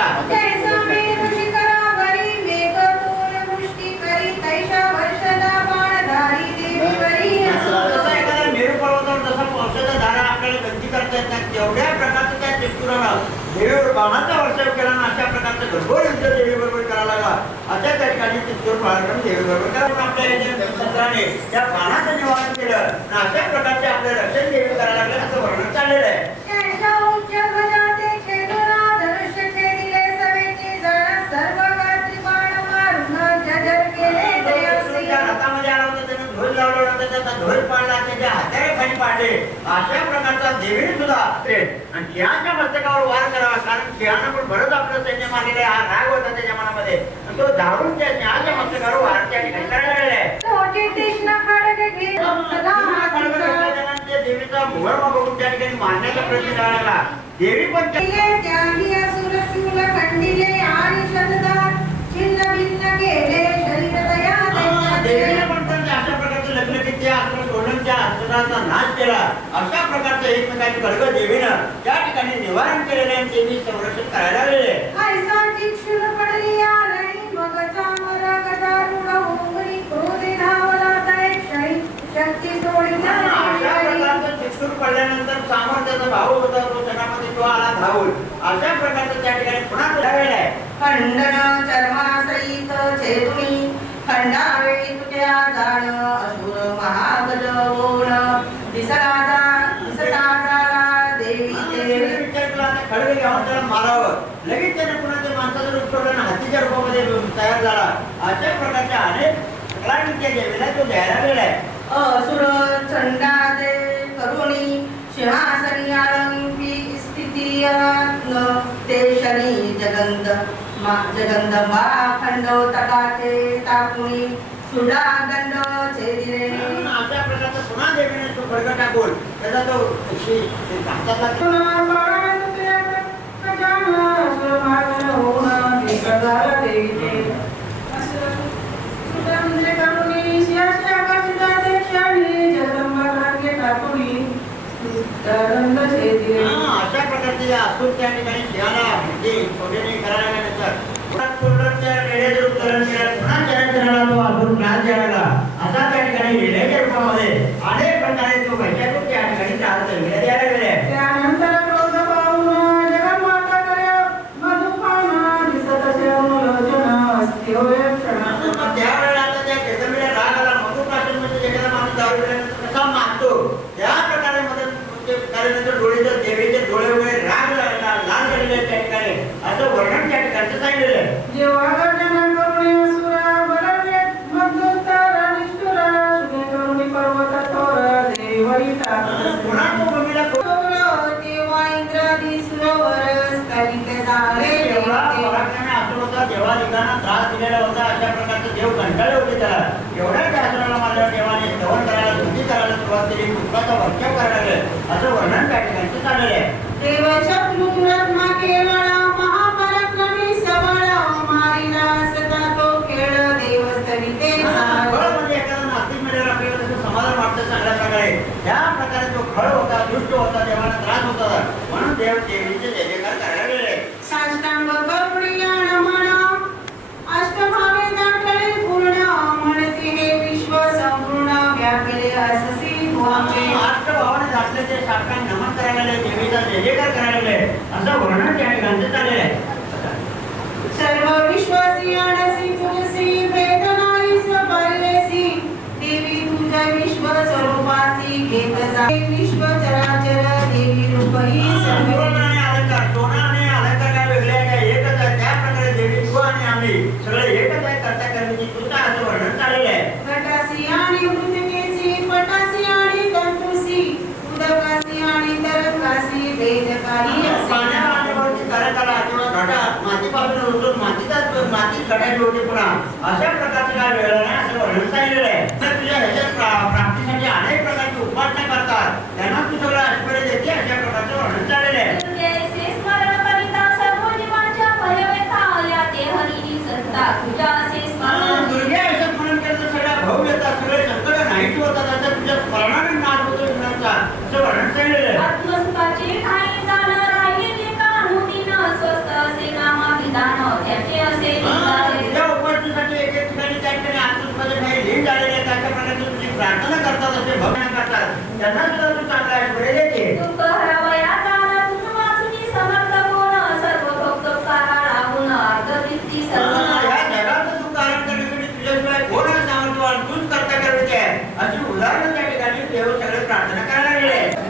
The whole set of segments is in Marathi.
का? तेवढ्या प्रकारचं त्या चित्तुरानं देवीवर बाणाचा वर्षाव केला आणि अशा प्रकारचं घरभर युद्ध देवीबरोबर करायला लागला. अशा त्या ठिकाणी चित्तूर पराक्रम देवीबरोबर करा. आपल्या तंत्राने त्या बाणाचं निवारण केलं आणि अशा प्रकारचे आपले रक्षण देवी करायला लागले असं वर्णन चाललेलं आहे. हातामध्ये आला होता त्याने ध्वज लावला होता त्याचा ध्वज पाडला त्याच्या हाताने खाली पाडले. अशा प्रकारचा देवीने सुद्धा आणि सिंहाच्या मस्तकावर वार करावा कारण सिंहानं पण बरंच आपलं सैन्य मारलेलं आहे. हा राग होता त्याच्या मनामध्ये तो धावून त्या सिंहाच्या मस्तकावर वार त्या ठिकाणी करायला आहे. देवीचा भुवळ बघून त्या ठिकाणी मारण्याचा प्रयत्न करायला लागला. देवी पण देवीने पण अशा प्रकारचं लग्न सोडूनच्या अस्त्राचा नाश केला. अशा प्रकारचं एकमेकांची कडकं देवीनं त्या ठिकाणी निवारण केलेले आणि देवी संरक्षण करायला लागलेले. पडल्यानंतर सामर्थ्याचा भाऊ होता तो सणामध्ये तो आला धावून. अशा प्रकारचं त्या ठिकाणी पुन्हा आहे. खंडन चर्मासहित चेतुनी खंडावेळी तुझ्या जाण असुर महागज ओण दिसराजा देवी खडगे घेऊन त्याला मारावं. लगेच त्याने पुन्हा ते माणसाचं रूप सोडलं आणि हातीच्या रूपामध्ये तयार झाला. अशा प्रकारच्या अनेक कलाविद्या देवीला तो द्यायला गेलाय. असुर चंडाचे करुणी सिंहासनी आळंबी स्थिती ते शनी जगंदंबा खंडव तटाचे टाकुणी सुडा गंड छेदिले. अशा प्रकारचा पुन्हा देवीने तो खडगा टाकून त्याचा तो अशा प्रकारचे असून त्या ठिकाणी सिंहाला म्हणजे सोडणे करायला लागल्यानंतर पुन्हा सोडण्याच्या रेड्याचे रूप धारण केलं. पुन्हा चरण तो असून त्रास द्यायला असा त्या ठिकाणी रेड्याच्या रूपामध्ये अनेक प्रकारे तो वैशाखून त्या ठिकाणी त्रास द्यायला गेले. त्यानंतर क्रोध पाहून जगन्माता करे मधुपाना दिसत असे अनुलोचन असते होय क्षणा. त्यावेळेला आता त्या जगन्मीला राग आला. मधुपासून म्हणजे जगाला माणूस दारू पिल्यानंतर कसा मारतो त्या प्रकारे मदत त्यानंतर डोळेचे देवीचे डोळे वगैरे राग लाल झालेले त्या ठिकाणी असं वर्णन त्या ठिकाणी सांगितलेलं आहे. जेव्हा गर्जना करुणी असुरा बलवे मधुत्तर निष्ठुरा सुने करुणी पर्वत थोर देवरी टाकत पुन्हा तो भूमीला तेव्हा इंद्रादी सुरवर स्थलित झाले. एवढा पराक्रमी असुर होता. देवा लिंगांना त्रास दिलेला होता. अशा प्रकारचे देव कंटाळले होते त्याला. एवढ्या त्या असुराला मारल्यावर देवाने स्तवन करायला स्तुती करायला सुरुवात केली. पुत्राचा वर्षाव करायला लागले असं वर्णन त्या ठिकाणी चाललेलं आहे. देव शत्रुघ्नात्मा केवळ महापराक्रमी सबळ मारिला सदा तो खेळ देवस्थलिते म्हणजे एखादा नास्तिक मिळेल आपल्याला त्याचं समाधान वाटतं चांगल्या प्रकारे. त्या प्रकारे तो खळ होता दुष्ट होता देवाला त्रास होता म्हणून देव देवीचे जय जयकार करायला गेले. साष्टांग करुणियाण म्हणा अष्टभावे दाटले पूर्ण म्हणते हे विश्व संपूर्ण व्यापले अससी अष्टभावाने दाटले ते साष्टांग नमन करायला गेले देवीचा जय जयकार करायला गेले असं वर्णन त्या ठिकाणी चाललेलं आहे. सर्व विश्वासी आणसी तुलसी वेदनाई सबरलेसी देवी तुझ्या विश्व स्वरूपाची घेत जाई विश्व चराचर देवी रूपही सर्व अलंकार सोना आणि अलंकार काय वेगळे आहे काय एकच आहे. त्या प्रकारे देवी तू आणि आम्ही सगळे एकच आहे. करता करण्याची तुझं असं वर्णन चाललेलं आहे. घटासी आणि मृतिकेसी पटासी आणि तंतुसी उदकासी आणि तरकासी वेदकारी पाण्यावरती करताला किंवा घटात मातीपासून उचलून मातीत घटायची होती पुन्हा अशा प्रकारचं काय वेगळं नाही असं वर्णन सांगितलेलं आहे. तर तुझ्या ह्याच्या प्राप्तीसाठी अनेक प्रकारची उपासना करतात त्यांना तू सगळं ऐश्वर्य देते अशा प्रकारचं वर्णन चाललेलं आहे. दुर्गे असं म्हणून केलं तर सगळ्या भाऊ येतात सगळे संकट नाहीची होतात असं तुझ्या स्मरणाने नाश होतो गुणांचा असं वर्णन सांगितलेलं आहे. त्यांना सुद्धा तू चांगला ऐश्वर्य देते. दुःख हरावया कानातून वाचुनी समर्थ कोण सर्व भक्त काळाहून अर्धवृत्ती सर्व या जगाचं तू कारण करण्यासाठी तुझ्याशिवाय कोण आहे सामर्थ्य आणि तूच करता करते आहे अशी उदाहरणं त्या ठिकाणी देव सगळे प्रार्थना करायला लागले.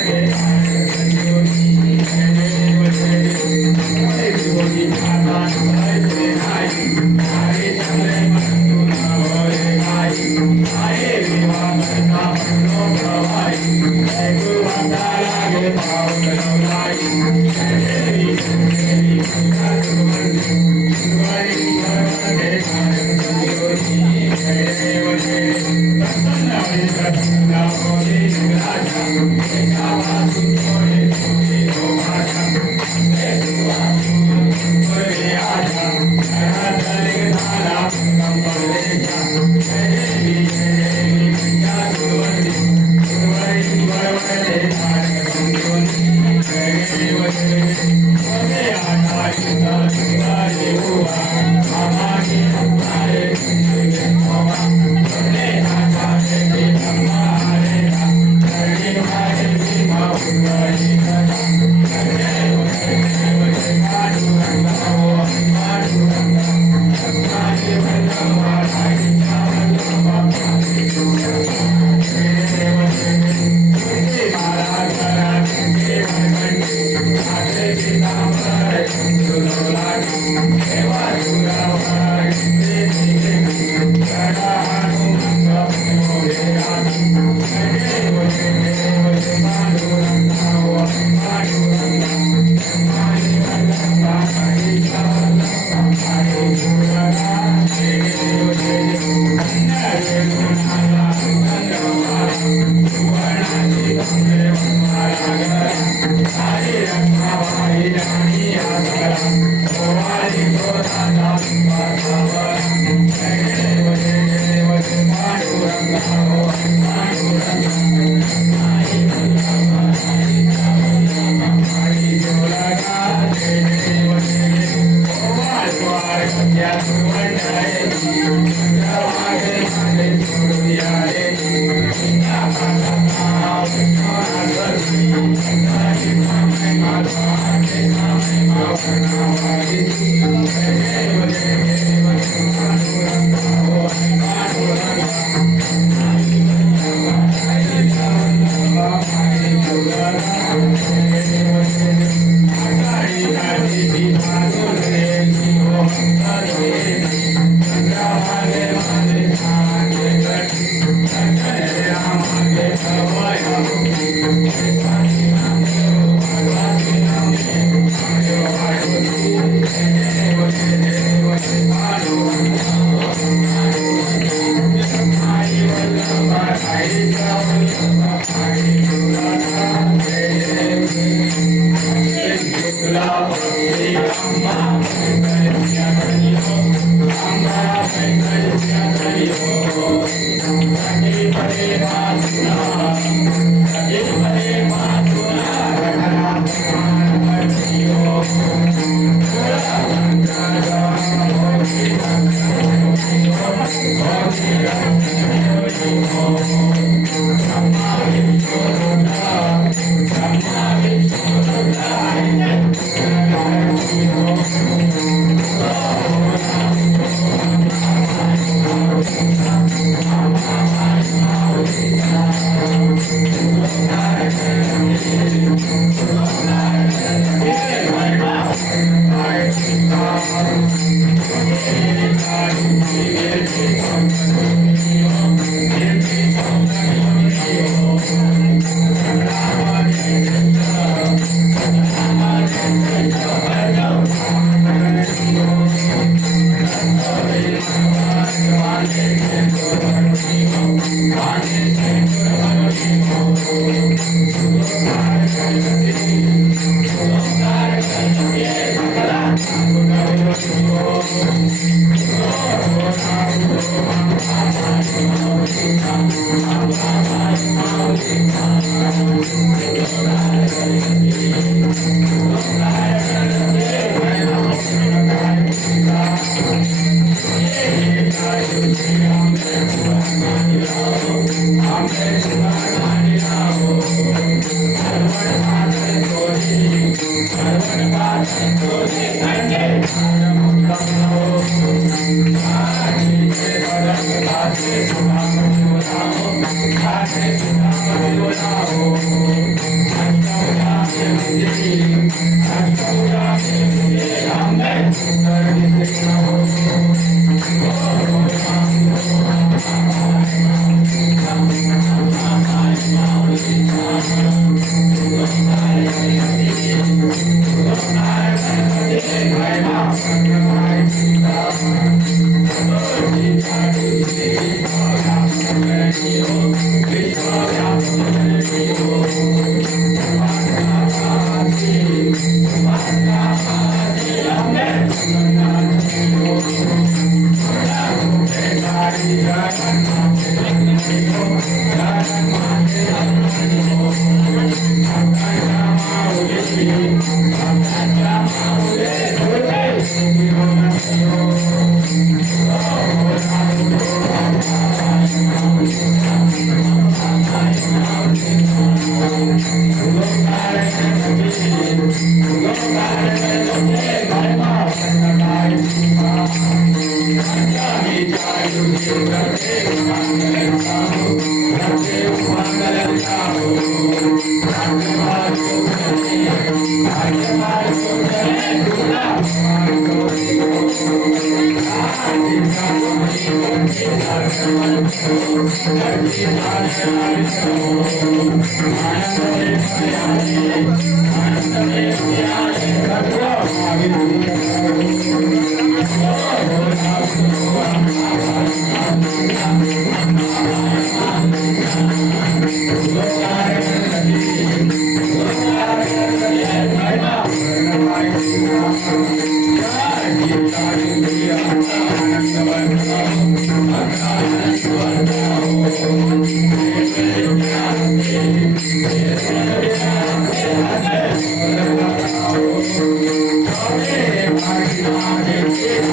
Hare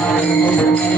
Hare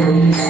Thank you.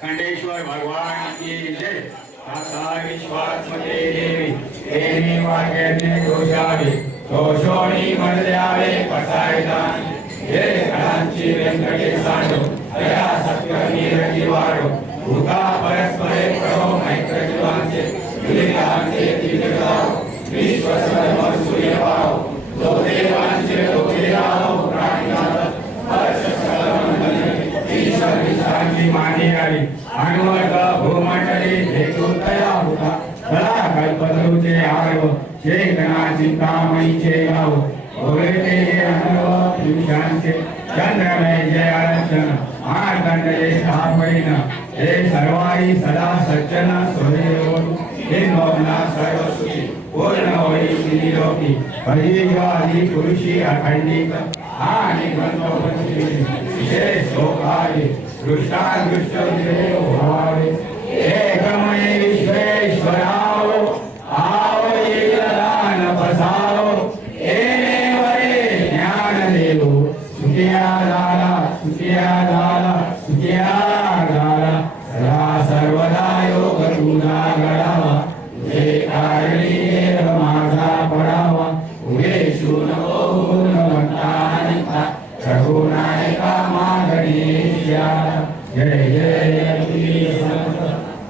Khandeshwar भगवान की जय। आता विश्वात्मके देवी तेने वाक्याने दोषावे दोषोणी मर्यावे पसायदान हे कळांची व्यंकटेशांडो दया सत्कर्मी रजिवारो भूता परस्परे प्रभो मैत्र जीवांचे विलितांचे दिव्यगाव विश्व सर्व सूर्यभाव जो देवांचे लोकेराव प्राणिनाथ हर्ष सर्वमंगले ईश्वर विश्रांती माने आली अनुवर्ग भूमंडली हेतू तया होता सदा कल्पतरूचे आरव शेखना चिंतामणीचे गाव ओळखे अनुभव पुरुषांचे चंद्रमय जय अर्चन मार्कंडे स्थापयन हे सर्वाई सदा सज्जन स्वदेव हे नवना सर्व सुखी पूर्ण होई निरोगी अधिवादी पुरुषी अखंडित आणि गणपती विशेष शोकाये दृष्टादृष्ट देव भावे एकमय विश्वेश्वराव आवये तुझे कारणी देह माझा पडावा उभेशू नको गुणवंतानंता रघुनायका मागणेशा जय जय तुझी संत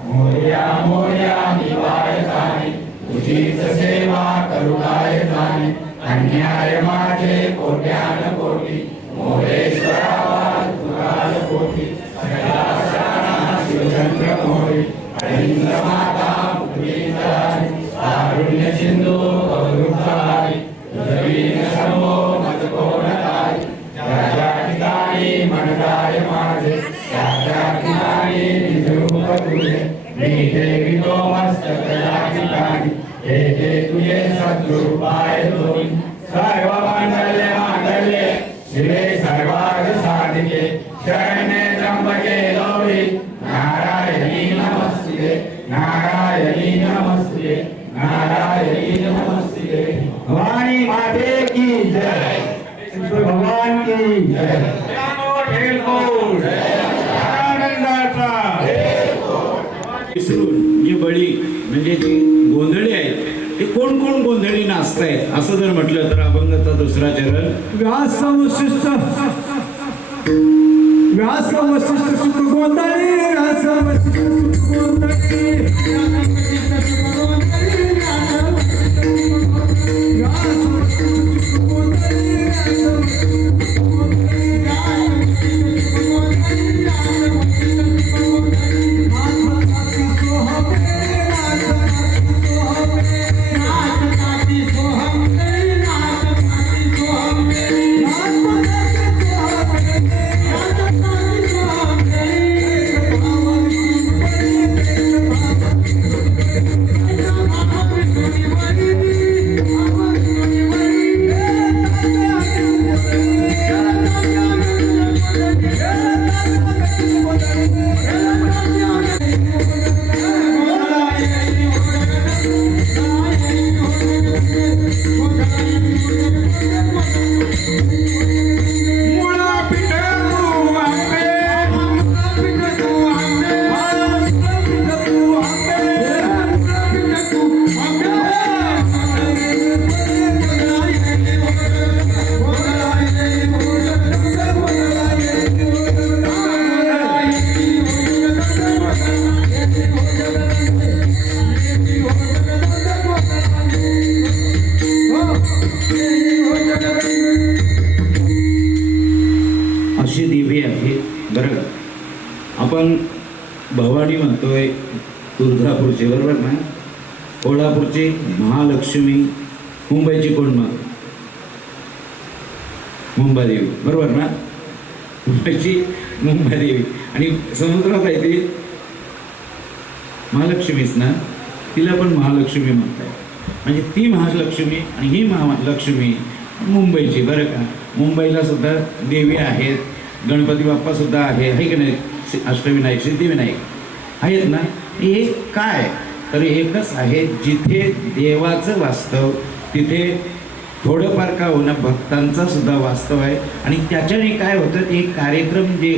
मोर्या मोर्या निवारकाने तुझीच सेवा करुणाय जाणे अन्याय माझे कोट्यान कोटी मोरेश्वरा तुकाल कोटी शिवचंद्र मोरे इंद्र माता कारुण्य सिंधू अवृत्तारी जवीन समो मत कोणतारी त्या ठिकाणी मनराय माझे त्या ठिकाणी निजरूप तुझे मी देवितो मस्तक या ठिकाणी हे तुझे सद्रूपाय दोन सर्व मांडल्ये शिवे सर्वार्थ साधिके शरण्ये त्र्यंबके गौरी नारायणी नमस्ते नारायणी नमस्ते नारायणी नमस्ते भवानी माते की जय भगवान की जय विसरून जी बळी म्हणजे जी गोंधळी आहेत ते कोण कोण गोंधळी नाचतायत असं जर म्हटलं तर अभंगाचा दुसरा चरण व्यास वशिष्ठ सुख गोंधळी व्यास वशिष्ठ सुख गोंधळी अशी देवी आहे बरं का. आपण भवानी म्हणतोय तुळजापूरची बरोबर ना, कोल्हापूरची महालक्ष्मी, मुंबईची कोण मग मुंबादेवी बरोबर ना, मुंबईची मुंबादेवी आणि समुद्रात आहे ती महालक्ष्मीच ना, तिला पण महालक्ष्मी म्हणतात. म्हणजे ती महालक्ष्मी आणि ही महालक्ष्मी मुंबईची बरं का. मुंबईला सुद्धा देवी आहेत, गणपती बाप्पा सुद्धा आहे की नाही, अष्टविनायक सिद्धिविनायक आहेत ना. हे काय तर एकच आहे, जिथे देवाचं वास्तव तिथे थोडंफार का होणं भक्तांचा सुद्धा वास्तव आहे. आणि त्याच्याने काय होतं, ते कार्यक्रम जे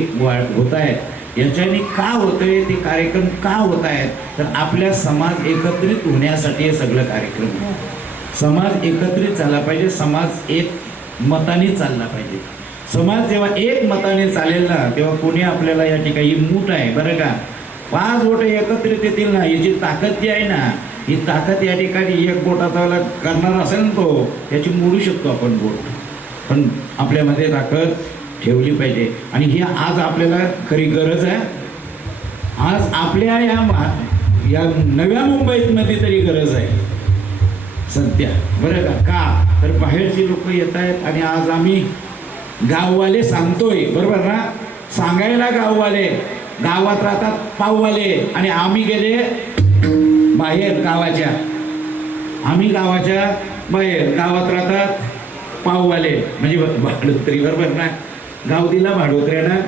होत आहेत याच्याने का होतंय, ते कार्यक्रम का होत आहेत तर आपल्या समाज एकत्रित होण्यासाठी हे सगळं कार्यक्रम. समाज एकत्रित झाला पाहिजे, समाज एक मताने चालला पाहिजे. समाज जेव्हा एक मताने चालेल ना तेव्हा कोणी आपल्याला या ठिकाणी ही मूठ आहे बरं का, 5 बोट एकत्रित येतील ना, ही जी ताकद जी आहे ना, ही ताकद या ठिकाणी एक बोटाचा करणार असेल ना तो त्याची मोडू शकतो आपण बोट. पण आपल्यामध्ये ताकद ठेवली पाहिजे. आणि ही आज आपल्याला खरी गरज आहे. आज आपल्या या नव्या मुंबईमध्ये तरी गरज आहे सध्या बरं का. का तर बाहेरची लोक येत आहेत आणि आज आम्ही गाववाले सांगतोय बरोबर ना, सांगायला गाववाले गावात राहतात पाववाले, आणि आम्ही गेले बाहेर गावाच्या, आम्ही गावाच्या बाहेर, गावात राहतात पाववाले म्हणजे भाडोत्री बरोबर ना, गाव दिला भाडोत्र्यानं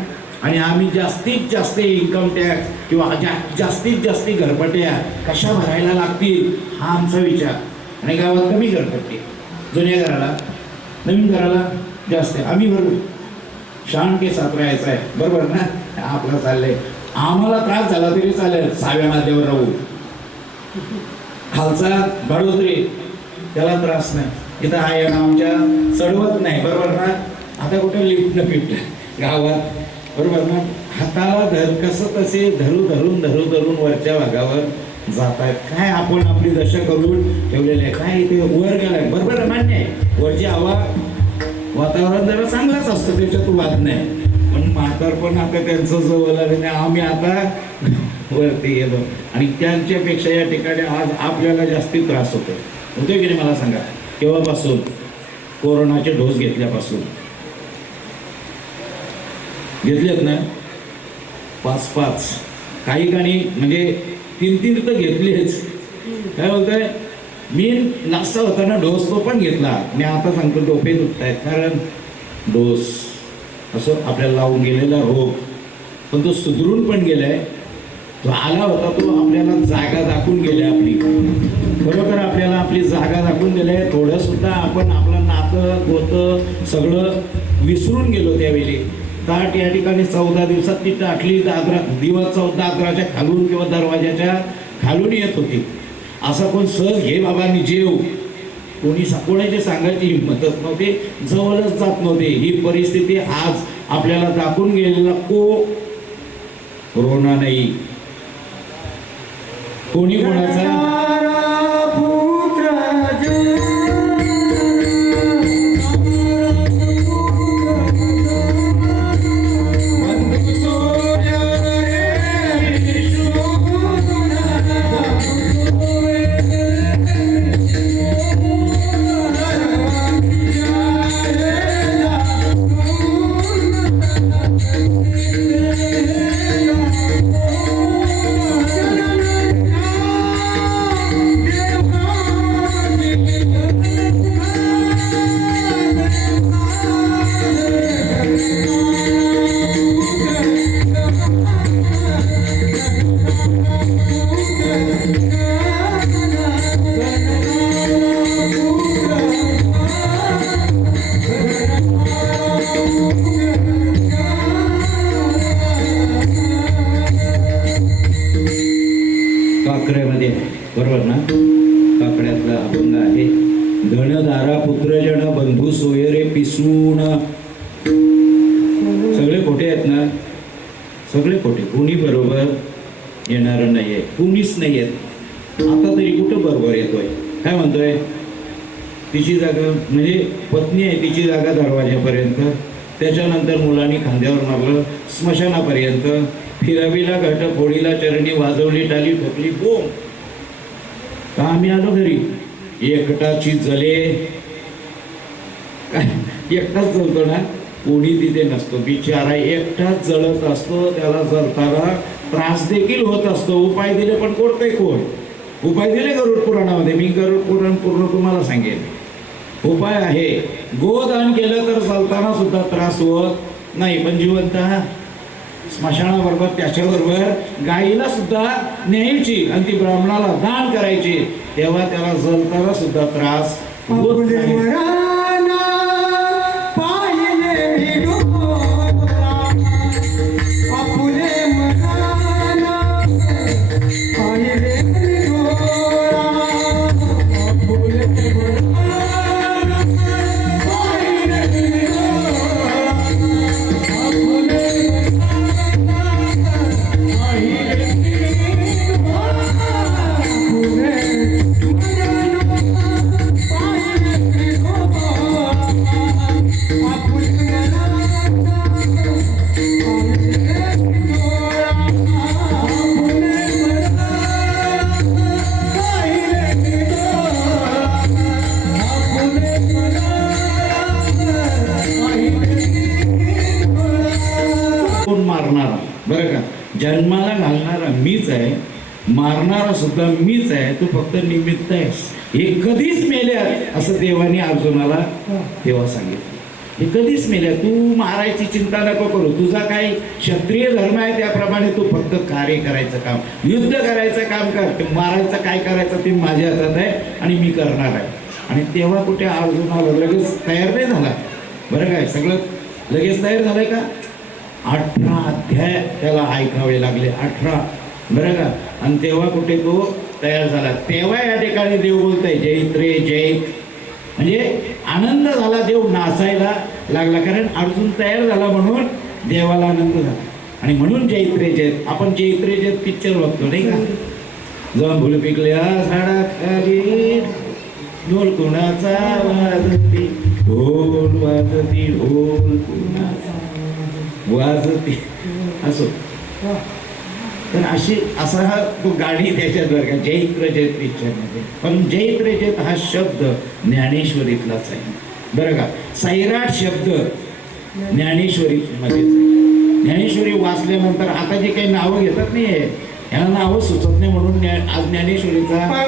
आणि आम्ही जास्तीत जास्त इन्कम टॅक्स किंवा जास्तीत जास्त घरपट्ट्या कशा भरायला लागतील हा आमचा विचार. आणि गावात कमी घरपट्टी, जुन्या घराला नवीन घराला जास्त आम्ही भरू, शान के साथ राहायचं आहे बरोबर ना. आपलं चाललंय, आम्हाला त्रास झाला तरी चालेल, 6व्या माथ्यावर राहू खालचा बाळोत्री त्याला त्रास नाही. इथं आहे ना आमच्या चढवत नाही, बरोबर ना. आता कुठे लिफ्ट न पिफ्ट गावात, बरोबर ना. हाताला कसं तसे धरून वरच्या भागावर जात आहेत. काय आपण आपली दशा करून ठेवलेली आहे. काय इथे वर गेलाय, बरोबर आहे, मान्य आहे. वरची हवा वातावरण जरा चांगलंच असतं, त्याच्यात वाद नाही. पण म्हातारपण आता त्यांचं जवळ आलं नाही. आम्ही आता वरती गेलो आणि त्यांच्यापेक्षा या ठिकाणी आज आपल्याला जास्ती त्रास होतो की नाही मला सांगा. केव्हापासून? कोरोनाचे डोस घेतल्यापासून. घेतलेत ना 5-5, काही काणी म्हणजे 3-3 तर घेतलेच. काय बोलतोय मी नाश्ता होताना डोस तो पण घेतला आणि आता सांगतो डोके दुखत आहेत. कारण डोस असं आपल्याला लावून गेलेला रोग, पण तो सुधरून पण गेलाय. तो आला होता, तो आपल्याला जागा दाखवून गेलाय आपली. बरोबर, आपल्याला आपली जागा दाखवून गेलाय. थोडं सुद्धा आपण आपलं नातं गोतं सगळं विसरून गेलो त्यावेळी. ताट या ठिकाणी 14 दिवसात ती टाटली दिवस 14-11च्या खालून किंवा दरवाजाच्या खालून येत होती. असं कोण सहज घे बाबांनी जेव कोणाची सांगायची हिंमतच नव्हती, जवळच जात नव्हते. ही परिस्थिती आज आपल्याला दाखवून गेलेला कोरोना नाही. कोणी कोणाचा काकड्यामध्ये, बरोबर ना. काकड्यातला अभंग आहे. धनदारा पुत्रजन बंधू सोयरे पिसून. सगळे खोटे आहेत ना, सगळे खोटे. कोणी बरोबर येणार नाहीये, कोणीच नाही येत. आता तरी कुठं बरोबर येतोय. काय म्हणतोय, तिची जागा म्हणजे पत्नी आहे, तिची जागा दरवाजापर्यंत, त्याच्यानंतर मुलांनी खांद्यावर मारलं स्मशानापर्यंत, फिरावीला घट फोडीला चरणी वाजवली टाली ठोकली बोम. का आम्ही आलो घरी एकटाची जले. काय एकटाच जळतो ना, कोणी तिथे नसतो, बिचारा एकटाच जळत असतो. त्याला जळताना त्रास देखील होत असतो. उपाय दिले पण कोणते कोण उपाय दिले गरुड पुराणामध्ये. मी गरुड पुराण पूर्ण तुम्हाला सांगेन. उपाय आहे, गोदान केलं तर जळताना सुद्धा त्रास होत नाही. पण जिवंत स्मशानाबरोबर त्याच्याबरोबर गाईला सुद्धा न्यायची आणि ती ब्राह्मणाला दान करायची, तेव्हा त्याला जळताना सुद्धा त्रास होत नाही. मारणारा, बरं का, जन्माला घालणारा मीच आहे, मारणारा सुद्धा मीच आहे. तू फक्त निमित्त आहेस. हे कधीच मेल्या असं देवाने अर्जुनाला तेव्हा सांगितलं. हे कधीच मेल्या, तू मारायची चिंता नको करू. तुझा काय क्षत्रिय धर्म आहे त्याप्रमाणे तू फक्त कार्य करायचं काम, युद्ध करायचं काम कर. मारायचं काय करायचं ते माझ्या हातात आहे आणि मी करणार आहे. आणि तेव्हा कुठे अर्जुनाला लगेच तयार नाही झाला, बरं काय, सगळं लगेच तयार झालंय का. 18 अध्याय त्याला ऐकावे लागले, 18, बरं का. आणि तेव्हा कुठे तो तयार झाला तेव्हा या ठिकाणी देव बोलताय जैत रे जैत, म्हणजे आनंद झाला, देव नाचायला लागला, कारण अर्जुन तयार झाला म्हणून देवाला आनंद झाला. आणि म्हणून जैत रे जैत. आपण जैत रे जैत पिक्चर बघतो नाही का, जाऊन फुल पिकल्या झाडाखाली ढोल कुणाचा वाजती, ढोल वाजती, ढोल कुणाचा वाजती, असो. तर असा हा तो गाणी त्याच्यात बरं का जैत्र जैत पिक्चरमध्ये. पण जैत्र जैत हा शब्द ज्ञानेश्वरीतलाच आहे बरं का. सैराट शब्द ज्ञानेश्वरीमध्येच आहे. ज्ञानेश्वरी वाचल्यानंतर आता जे काही नावं घेतात नाही आहे, ह्याला नावं सुचत नाही म्हणून आज ज्ञानेश्वरीचा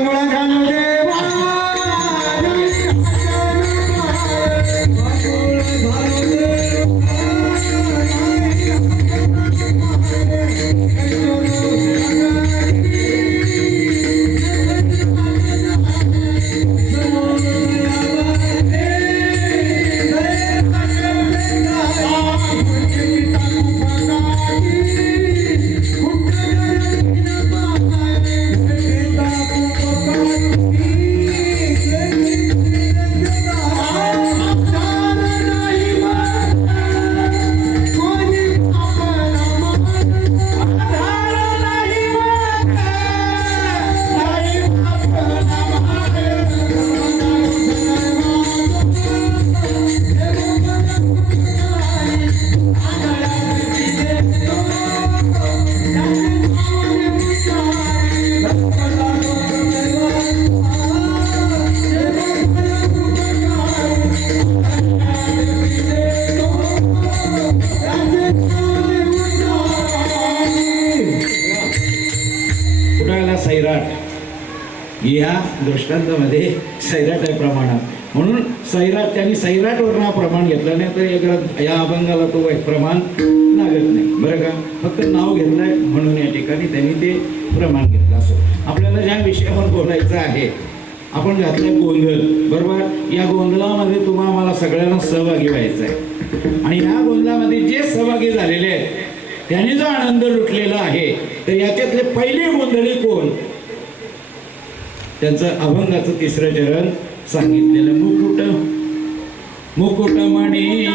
सैराट या दृष्टांतामध्ये सैराट आहे प्रमाणात, म्हणून सैराट त्यांनी सैराटवरून हा प्रमाण घेतलं, नाही तर या अभंगाला तो प्रमाण लागत नाही बरं का. फक्त नाव घेतलंय म्हणून या ठिकाणी त्यांनी ते प्रमाण घेतलं. असो आपल्याला ज्या विषयावर बोलायचं आहे, आपण घातलंय गोंधळ बरोबर. या गोंधळामध्ये तुम्हाला मला सगळ्यांना सहभागी व्हायचं आहे, आणि या गोंधळामध्ये जे सहभागी झालेले आहेत त्यांनी जो आनंद लुटलेला आहे, तर याच्यातले पहिले गोंधळी कोण, त्यांचं अभंगाचं तिसरं चरण सांगितलेलं. मुकुट मुकुटमणी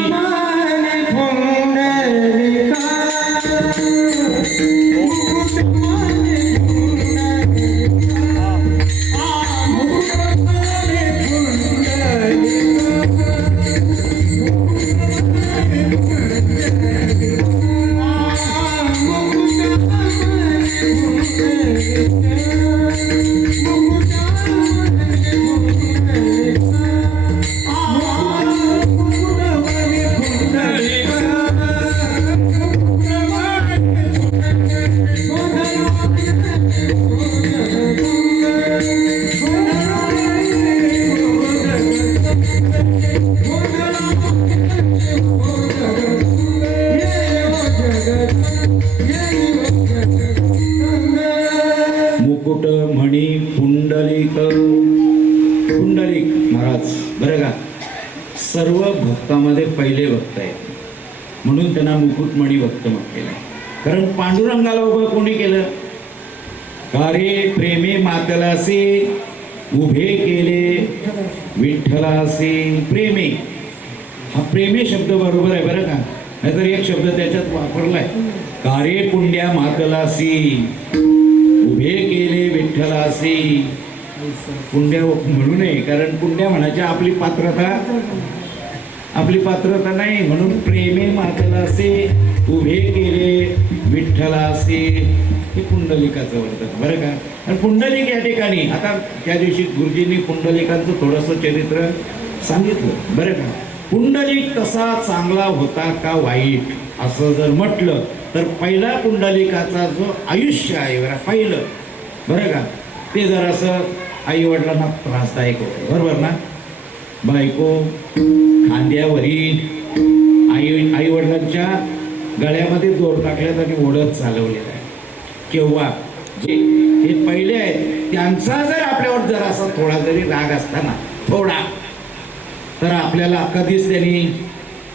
मुकुट मणी पुंडलिक. पुंडलिक महाराज बरं का सर्व भक्तामध्ये पहिले भक्त आहेत, म्हणून त्यांना मुकुटमणी भक्त म्हटलेलं आहे. कारण पांडुरंगाला उभं कोणी केलं, कारे प्रेमे मातलासे उभे केले विठ्ठलासे. प्रेमे हा प्रेमे शब्द बरोबर आहे बरं का, नाहीतर एक शब्द त्याच्यात वापरलाय, कारे पुंड्या मातलासी उभे केले विठ्ठलासी. पुंड्या म्हणू नये, कारण पुंड्या म्हणायच्या आपली पात्रता नाही, म्हणून प्रेमे मातलासे उभे केले विठ्ठलासी हे पुंडलिकाचं वर्णन बरं का. आणि पुंडलिक या ठिकाणी आता त्या दिवशी गुरुजींनी पुंडलिकांचं थोडंसं चरित्र सांगितलं बरं का. पुंडलिक तसा चांगला होता का वाईट असं जर म्हटलं तर पहिला पुंडलिकाचा जो आयुष्य आहे बरं पहिलं बरं का, ते जरासं आई वडिलांना त्रासदायक होतं बरोबर ना. बायको खांद्यावरील आई वडिलांच्या गळ्यामध्ये दोर टाकल्यात आणि ओढत चालवलेला आहे. केव्हा जे हे पहिले आहेत त्यांचा जर आपल्यावर जरासा थोडा जरी राग असताना थोडा, तर आपल्याला कधीच त्यांनी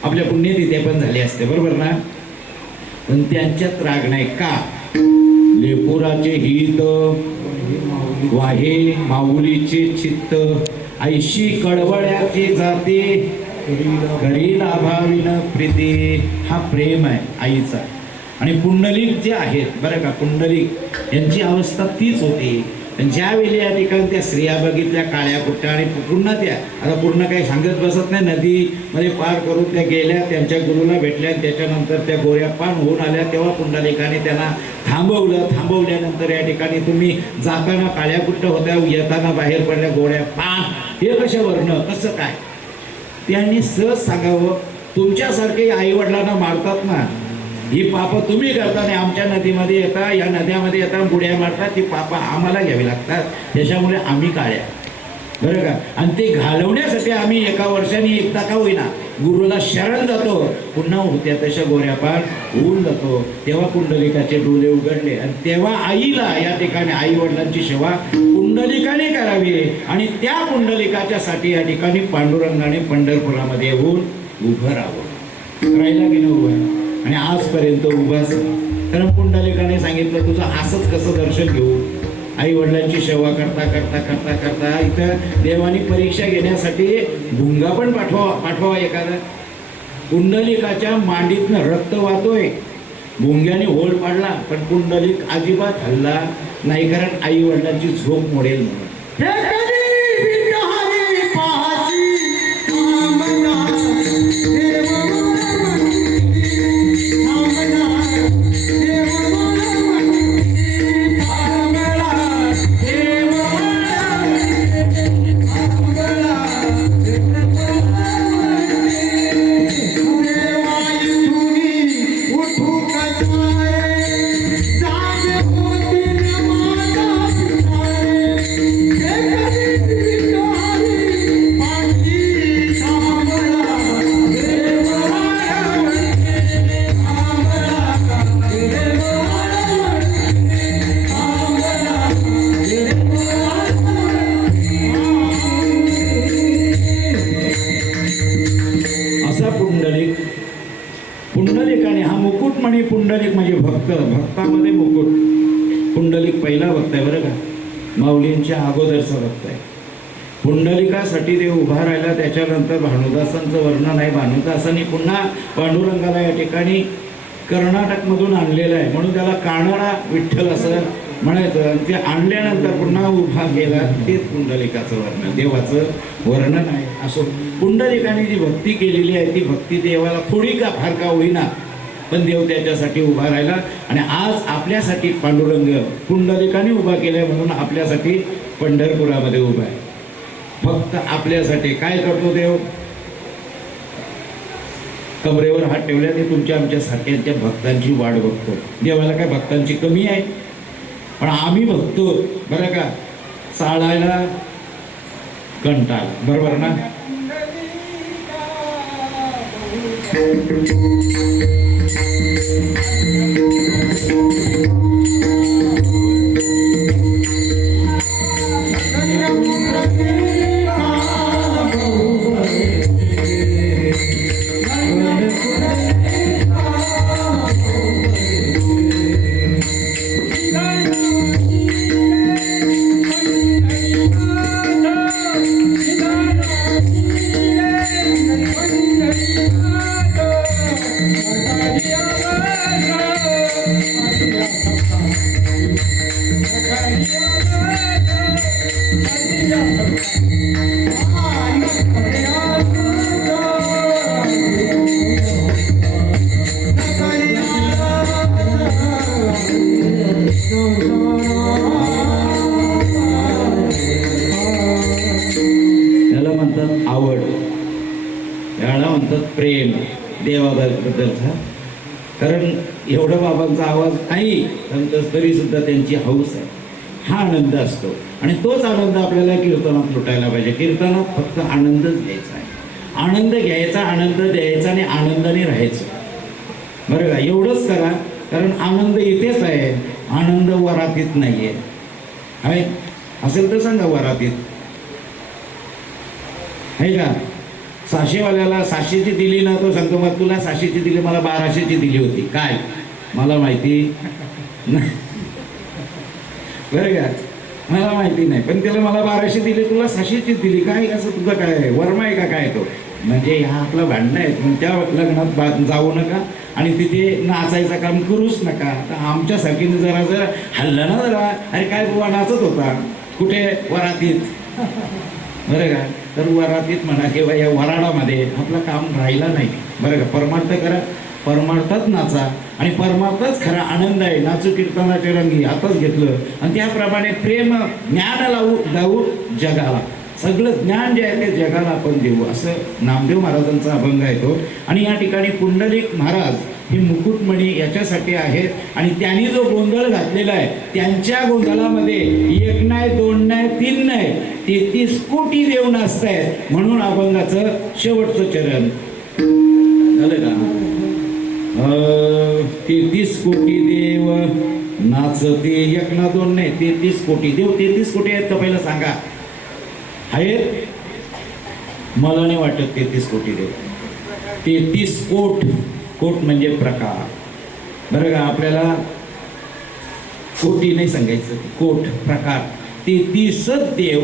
आपल्या पुण्यतिथ्या पण झाले असते बरोबर ना. पण त्यांच्यात राग नाही का, लेपुराचे हित वाहे माऊलीचे चित्त ऐशी कळवळ्याचे जाते घरी लाभाविन प्रीती. हा प्रेम आहे आईचा. आणि पुंडलिक जे आहेत बरं का, पुंडलिक यांची अवस्था तीच होती. ज्यावेळी या ठिकाणी त्या स्त्रिया बघितल्या काळ्या कुट्ट्या आणि पुन्हा त्या आता पूर्ण काही सांगत बसत नाही, नदीमध्ये पार करून त्या गेल्या, त्यांच्या गुरुला भेटल्या. त्याच्यानंतर त्या गोऱ्या पान होऊन आल्या. तेव्हा पुंडलिकाने त्यांना थांबवल्यानंतर या ठिकाणी तुम्ही जाताना काळ्या कुट्ट्या होत्या, येताना बाहेर पडल्या गोऱ्या पान, हे कशावरनं कसं काय. त्यांनी सहज सांगावं, तुमच्यासारखे आई वडिलांना मारतात ना, ही पापं तुम्ही करता आणि आमच्या नदीमध्ये येता, या नद्यामध्ये येता बुड्या मारतात, ती पापं आम्हाला घ्यावी लागतात. त्याच्यामुळे आम्ही काळ्या बरं का. आणि ते घालवण्यासाठी आम्ही एका वर्षाने एकदा का होईना गुरुला शरण जातो, पुन्हा होत्या तशा गोऱ्या पान होऊन जातो. तेव्हा पुंडलिकाचे डोळे उघडले आणि तेव्हा आईला या ठिकाणी आई वडिलांची सेवा पुंडलिकाने करावी. आणि त्या पुंडलिकाच्या साठी या ठिकाणी पांडुरंगाने पंढरपुरामध्ये येऊन उभं राहावं. राहिला की नाही उभं, आणि आजपर्यंत उभाच. कारण पुंडलिकाने सांगितलं, तुझं असंच कसं दर्शन घेऊ. आई वडिलांची सेवा करता करता करता करता इथं देवानी परीक्षा घेण्यासाठी भुंगा पण पाठवा एखादा. पुंडलिकाच्या मांडीतनं रक्त वाहतोय, भुंग्याने होळ पाडला, पण पुंडलिक अजिबात हल्ला नाही, कारण आई वडिलांची झोप मोडेल म्हणून. पुंडलिकाने हा मुकुटमणी. पुंडलिक म्हणजे भक्त, भक्तामध्ये मुकुट. पुंडलिक पहिला भक्त आहे बरं का, माऊलींच्या अगोदरचा भक्त आहे. पुंडलिकासाठी देव उभा राहिला. त्याच्यानंतर भानुदासांचं वर्णन आहे. भानुदासांनी पुन्हा पांडुरंगाला या ठिकाणी कर्नाटकमधून आणलेलं आहे, म्हणून त्याला कानडा विठ्ठल असं म्हणायचं. आणि ते आणल्यानंतर पुन्हा उभा केला, तेच पुंडलिकाचं वर्णन, देवाचं वर्णन आहे. असो पुंडलिकाने जी भक्ती केलेली आहे ती भक्ती देवाला थोडी का फार का होईना, पण देव त्याच्यासाठी उभा राहिला. आणि आज आपल्यासाठी पांडुरंग पुंडलिकाने उभा केलाय, म्हणून आपल्यासाठी पंढरपुरामध्ये उभा आहे. फक्त आपल्यासाठी काय करतो देव, कमरेवर हात ठेवल्या ते तुमच्या आमच्या सारख्यांच्या भक्तांची वाट बघतो. देवाला काय भक्तांची कमी आहे, पण आम्ही बघतो बरं का, चालायला कंटाळ, बरोबर ना. याला म्हणतात आवड, याला म्हणतात प्रेम देवाबद्दलचा. कारण एवढा बाबांचा आवाज नाही तरी सुद्धा त्यांची हौस आहे, हा आनंद असतो. आणि तोच आनंद आपल्याला कीर्तनात लुटायला पाहिजे. कीर्तनात फक्त आनंदच घ्यायचा आहे, आनंद घ्यायचा, आनंद द्यायचा आणि आनंदाने राहायचं, बरं का. एवढंच करा, कारण आनंद इथेच आहे, आनंद वरातीत नाही आहे. असेल तर सांगा वरातीत आहे का. साशेवाल्याला 600ची दिली ना, तो सांगतो मग तुला 600ची दिली, मला 1200ची दिली होती, काय मला माहिती नाही, बरं का. मला माहिती नाही, पण त्याला मला 1200 दिले, तुला 600चीच दिली. काय असं तुझं काय वर्मा आहे का काय तो? म्हणजे ह्या आपलं भांडणं आहे, पण त्या लग्नात जाऊ नका आणि तिथे नाचायचं काम करूच नका. तर आमच्यासारखीने जरा हल्लं ना जरा, अरे काय बुवा नाचत होता कुठे? वरातीत. बरं का? तर वरातीत म्हणा किंवा या वराडामध्ये आपलं काम राहिलं नाही. बरं का? परमार्थ करा, परमार्थात नाचा आणि परमार्थच खरा आनंद आहे. नाचू कीर्तनाचे रंगी आताच घेतलं आणि त्याप्रमाणे प्रेम ज्ञान लावू जगाला. सगळं ज्ञान जे आहे ते जगाला आपण देऊ, असं नामदेव महाराजांचा अभंग आहे तो. आणि या ठिकाणी पुंडलिक महाराज हे मुकुटमणी याच्यासाठी आहेत आणि त्यांनी जो गोंधळ घातलेला आहे त्यांच्या गोंधळामध्ये 1 नाही 2 नाही 3 नाही 33 कोटी देव नाचतायत. म्हणून अभंगाचं शेवटचं चरण झालं का? 33 कोटी देव नाचते, 1 ना 2 नाही 33 कोटी देव. 33 कोटी आहेत का पहिलं सांगा? आहेत? मला नाही वाटत 33 कोटी देव. 33 कोट म्हणजे प्रकार. बरं का? आपल्याला कोटी नाही सांगायचं, कोट प्रकार. 33च देव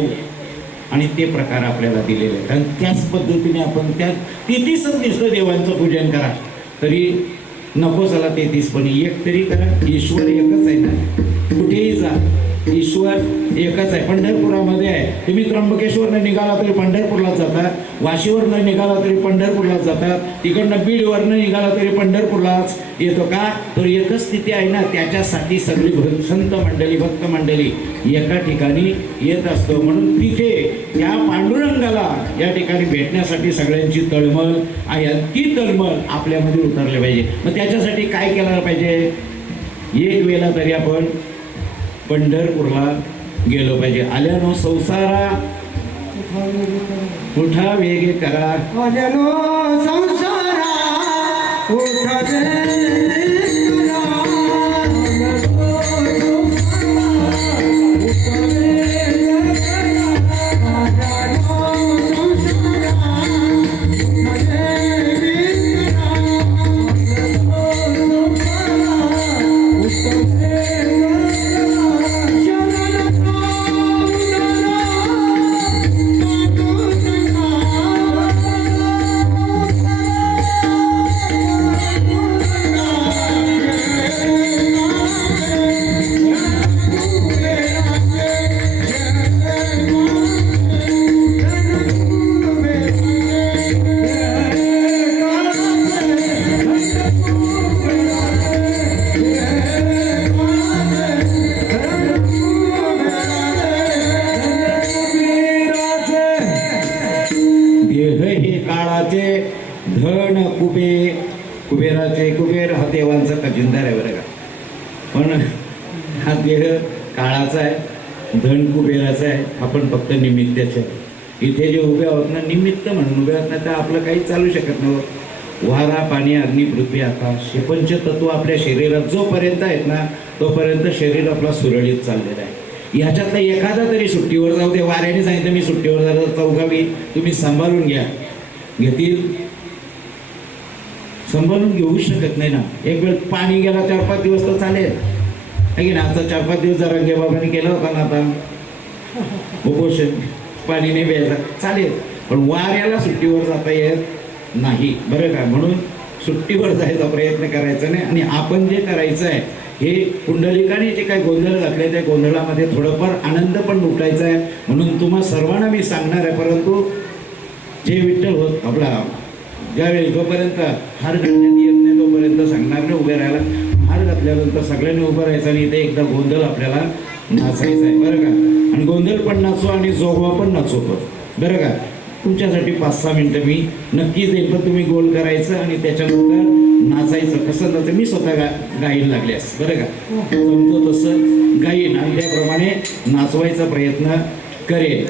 आणि ते प्रकार आपल्याला दिलेले आहेत आणि त्याच पद्धतीने आपण त्या 33च दिसतं देवांचं पूजन करा. तरी नको चला 33 पण एक तरी करा. ईश्वर एकच आहे ना, कुठेही जा ईश्वर एकच आहे. पंढरपुरामध्ये आहे. तुम्ही त्र्यंबकेश्वरनं निघाला तरी पंढरपूरला जाता, वाशीवरनं निघाला तरी पंढरपूरला जातात, तिकडनं बीडवरनं निघाला तरी पंढरपूरलाच येतो. का? तर एकच स्थिती आहे ना. त्याच्यासाठी सगळी संत मंडळी भक्त मंडळी एका ठिकाणी येत असतो. म्हणून तिथे त्या पांडुरंगाला या ठिकाणी भेटण्यासाठी सगळ्यांची तळमळ आहे. ती तळमळ आपल्यामध्ये उतरली पाहिजे. मग त्याच्यासाठी काय केलं पाहिजे? एक वेळा तरी आपण पंढरपूरला गेलो पाहिजे. आल्यानो संसारा उठा वेगे करा, आल्यानो संसारा उठा वेगे करा, धन कुबेराचे कुबेर हा देवांचा खजिनदार आहे. बरं का? पण हा देह काळाचा आहे, धन कुबेराचा आहे, आपण फक्त निमित्ताचे आहे. इथे जे उभे आहोत ना, निमित्त म्हणून उभे आहोत ना, तर आपलं काही चालू शकत नव्हतं. वारा पाणी अग्नी पृथ्वी आकाश हे पंचतत्व आपल्या शरीरात जोपर्यंत आहेत ना तोपर्यंत शरीर आपला सुरळीत चाललेलं आहे. ह्याच्यातला एखादा तरी सुट्टीवर जाऊ दे. वाऱ्याने सांगितलं मी सुट्टीवर जातो, चौघावी तुम्ही सांभाळून घ्या. घेतील? सांभाळून घेऊ शकत नाही ना. एक वेळ पाणी गेला 4-5 दिवस तर चालेल आहे की ना. आता 4-5 दिवस जरा बाबांनी केला होता ना आता उपोषण, पाणी नाही प्यायचं चालेल, पण वाऱ्याला सुट्टीवर जाता येत नाही. बरं का? म्हणून सुट्टीवर जायचा प्रयत्न करायचा नाही. आणि आपण जे करायचं आहे हे पुंडलिकाने जे काही गोंधळ घातले त्या गोंधळामध्ये थोडंफार आनंद पण लुटायचा आहे. म्हणून तुम्हा सर्वांना मी सांगणार आहे. परंतु जे विठ्ठल होत आपला ज्यावेळी जोपर्यंत हार घालण्यात येत नाही तोपर्यंत सांगणार नाही उभे राहायला. हार घातल्यानंतर सगळ्यांनी उभं राहायचं आणि इथे एकदा गोंधळ आपल्याला नाचायचं आहे. बरं का? आणि गोंधळ पण नाचू आणि जोगवा पण नाचवतो. बरं का? तुमच्यासाठी 5-6 मिनटं मी नक्की देईल, पण तुम्ही गोल करायचं आणि त्याच्यानंतर नाचायचं. कसं नाचायचं मी स्वतः गाईन लागल्यास. बरं का? जमतो तसं गाईन आणि त्याप्रमाणे नाचवायचा प्रयत्न करेल.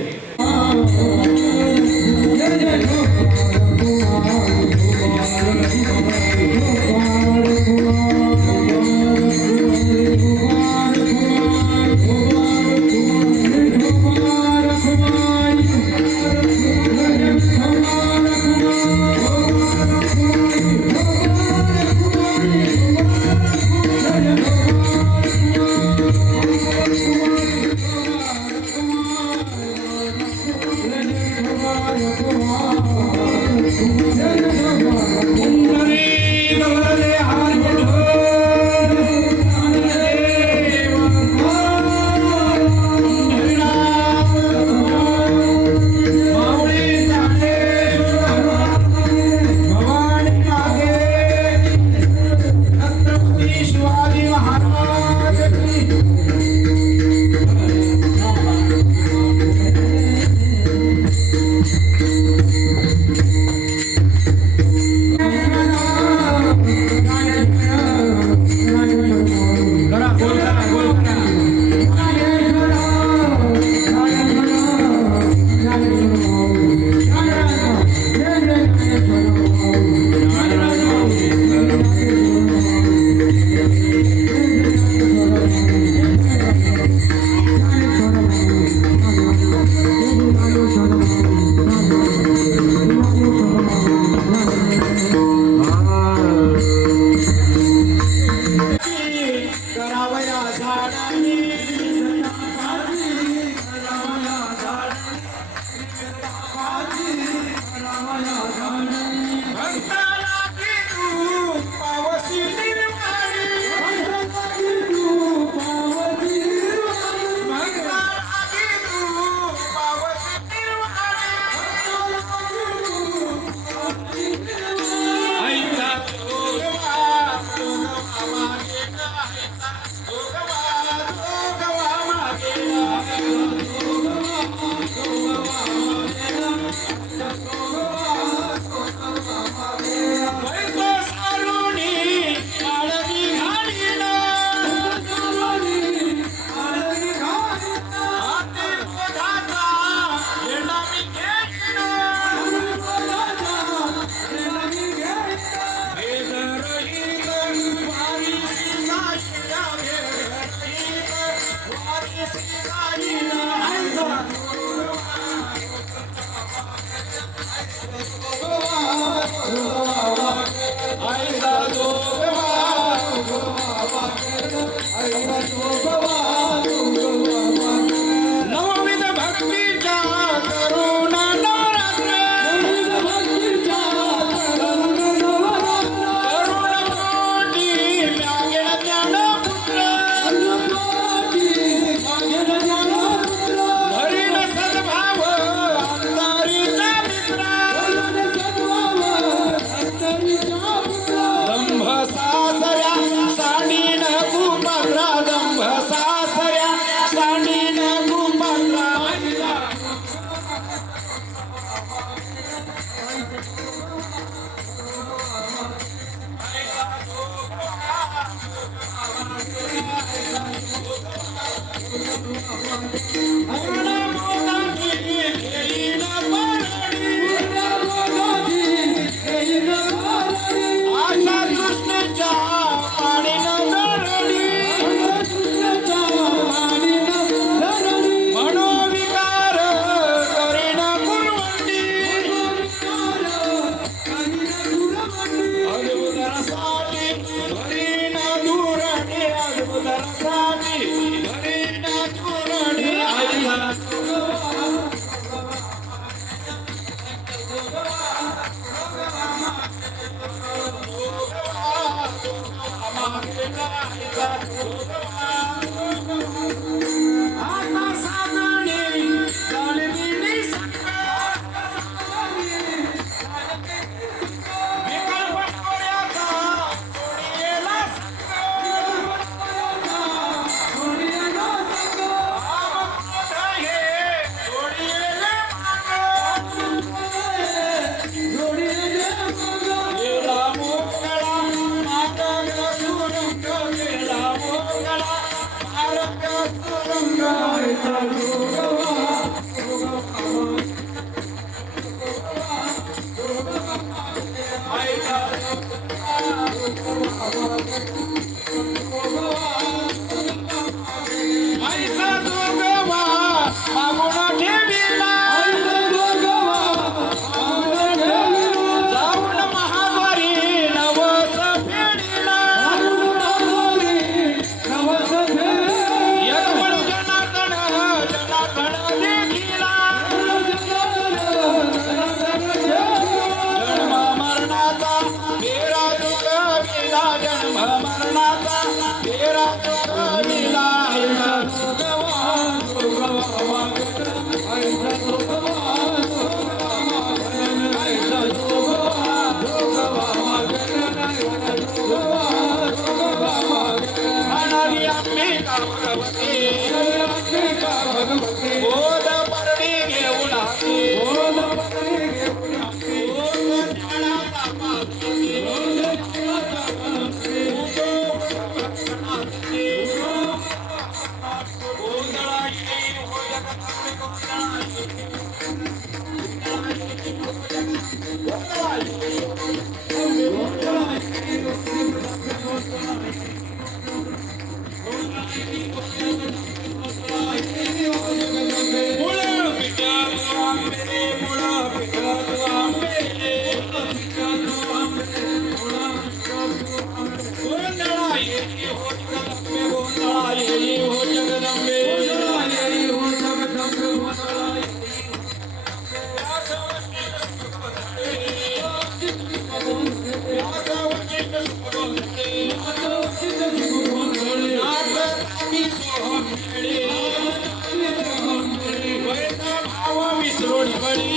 भाव विसरून बळी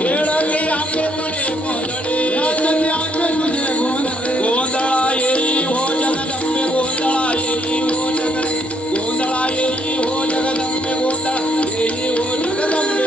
खेळली आंबे तुझे गोंधळे गोंधळा येई हो जगदंबे गोंधळा येई हो गोंधळा येई हो जगदंबे गोंधळा येई हो जगदंबे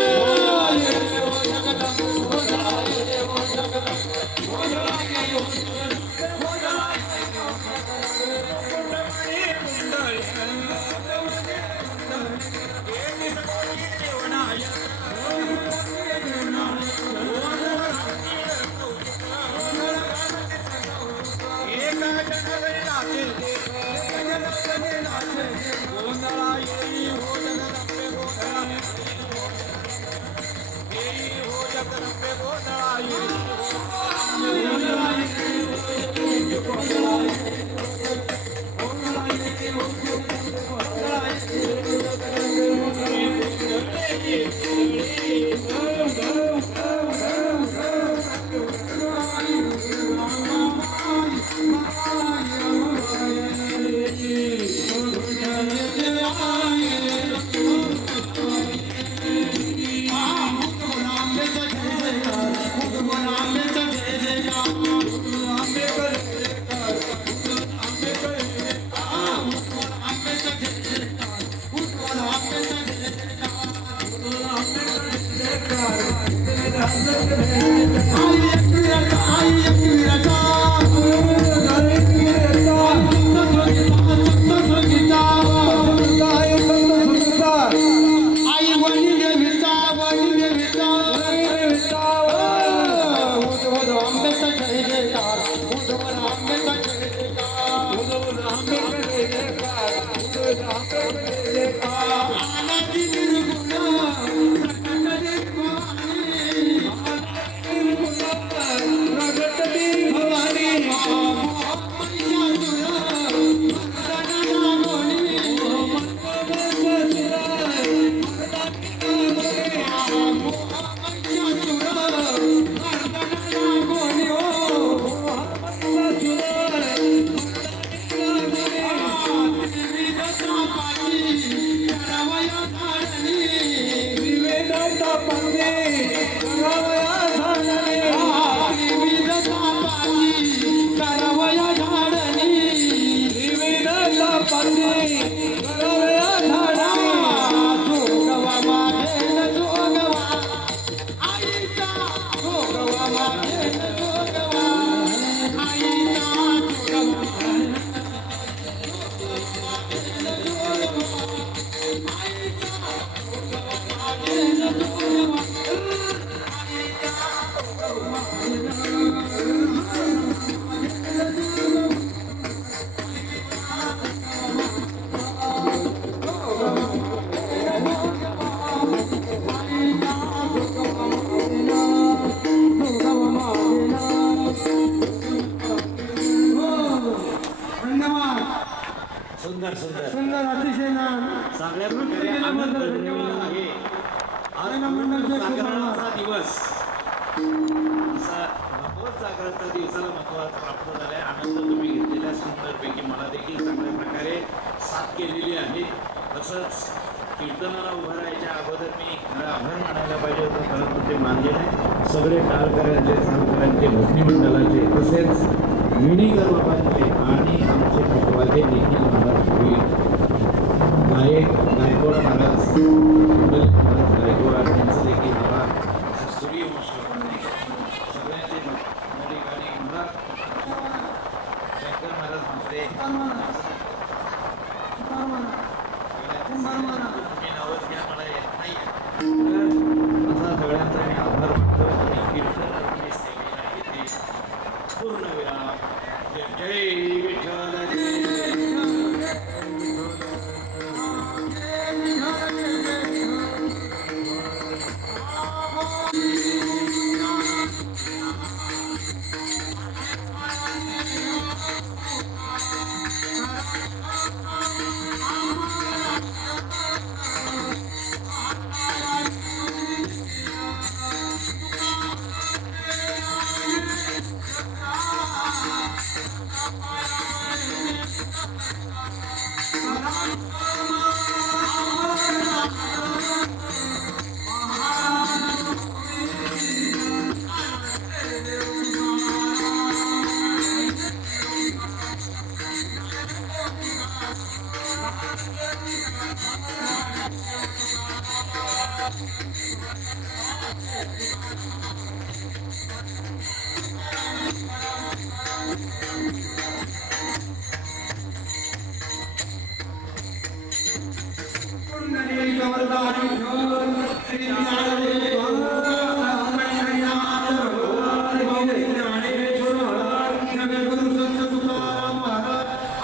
सुंदर सुंदर सुंदर अतिशय नाम चांगल्या प्रकारे आनंद घडलेला आहे. आज जागरणाचा दिवस असा भगवत जागरणाचा दिवसाला महत्व प्राप्त झालाय. आनंद तुम्ही घेतलेल्या सुंदरपैकी मला देखील चांगल्या प्रकारे साथ केलेली आहे. तसंच कीर्तनाला उभं राहायच्या अगोदर मी आभार मानायला पाहिजे होतं, परंतु ते मानले नाही. सगळे टाळकऱ्यांचे सालकऱ्यांचे भजनी मंडळाचे तसेच विणीकर बाबांचे आणि आमचे भगवाचे देखील महाराज होईल. गायकवाड महाराज महाराज गायकवाड यांचं देखील आभार. सूर्यवंश सगळ्यांचे ठिकाणी महाराज शंकर महाराज म्हणते तुम्ही नावच घ्या, मला येत नाही. असा सगळ्यांचा मी आभार मानतो आणि कीर्तन सेवेला येथे पूर्ण विराम. जय विठ्ठल.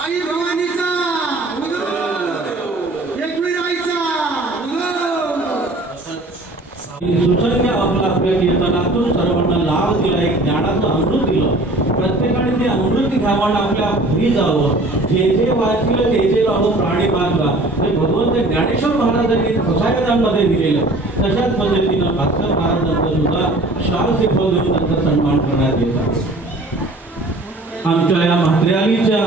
आई भवानीचा एकविराईचा सुसंख्य आपल्या कीर्तनातून सर्वांना लाभ दिला, एक ज्ञानाचं अमृत दिलं. प्रत्येकाने ते अमृत घ्यावं आणि आपल्या घरी जावं. जे जे वाचलं ते जे लावलं प्राणी मागला हे भगवंत ज्ञानेश्वर महाराजांनी रसायनांमध्ये दिलेलं. तशाच पद्धतीनं भास्कर महाराजांचा सुद्धा शाल शिकवून देऊन त्यांचा सन्मान करण्यात येत आहे. आमच्या या म्हात्र्यालीच्या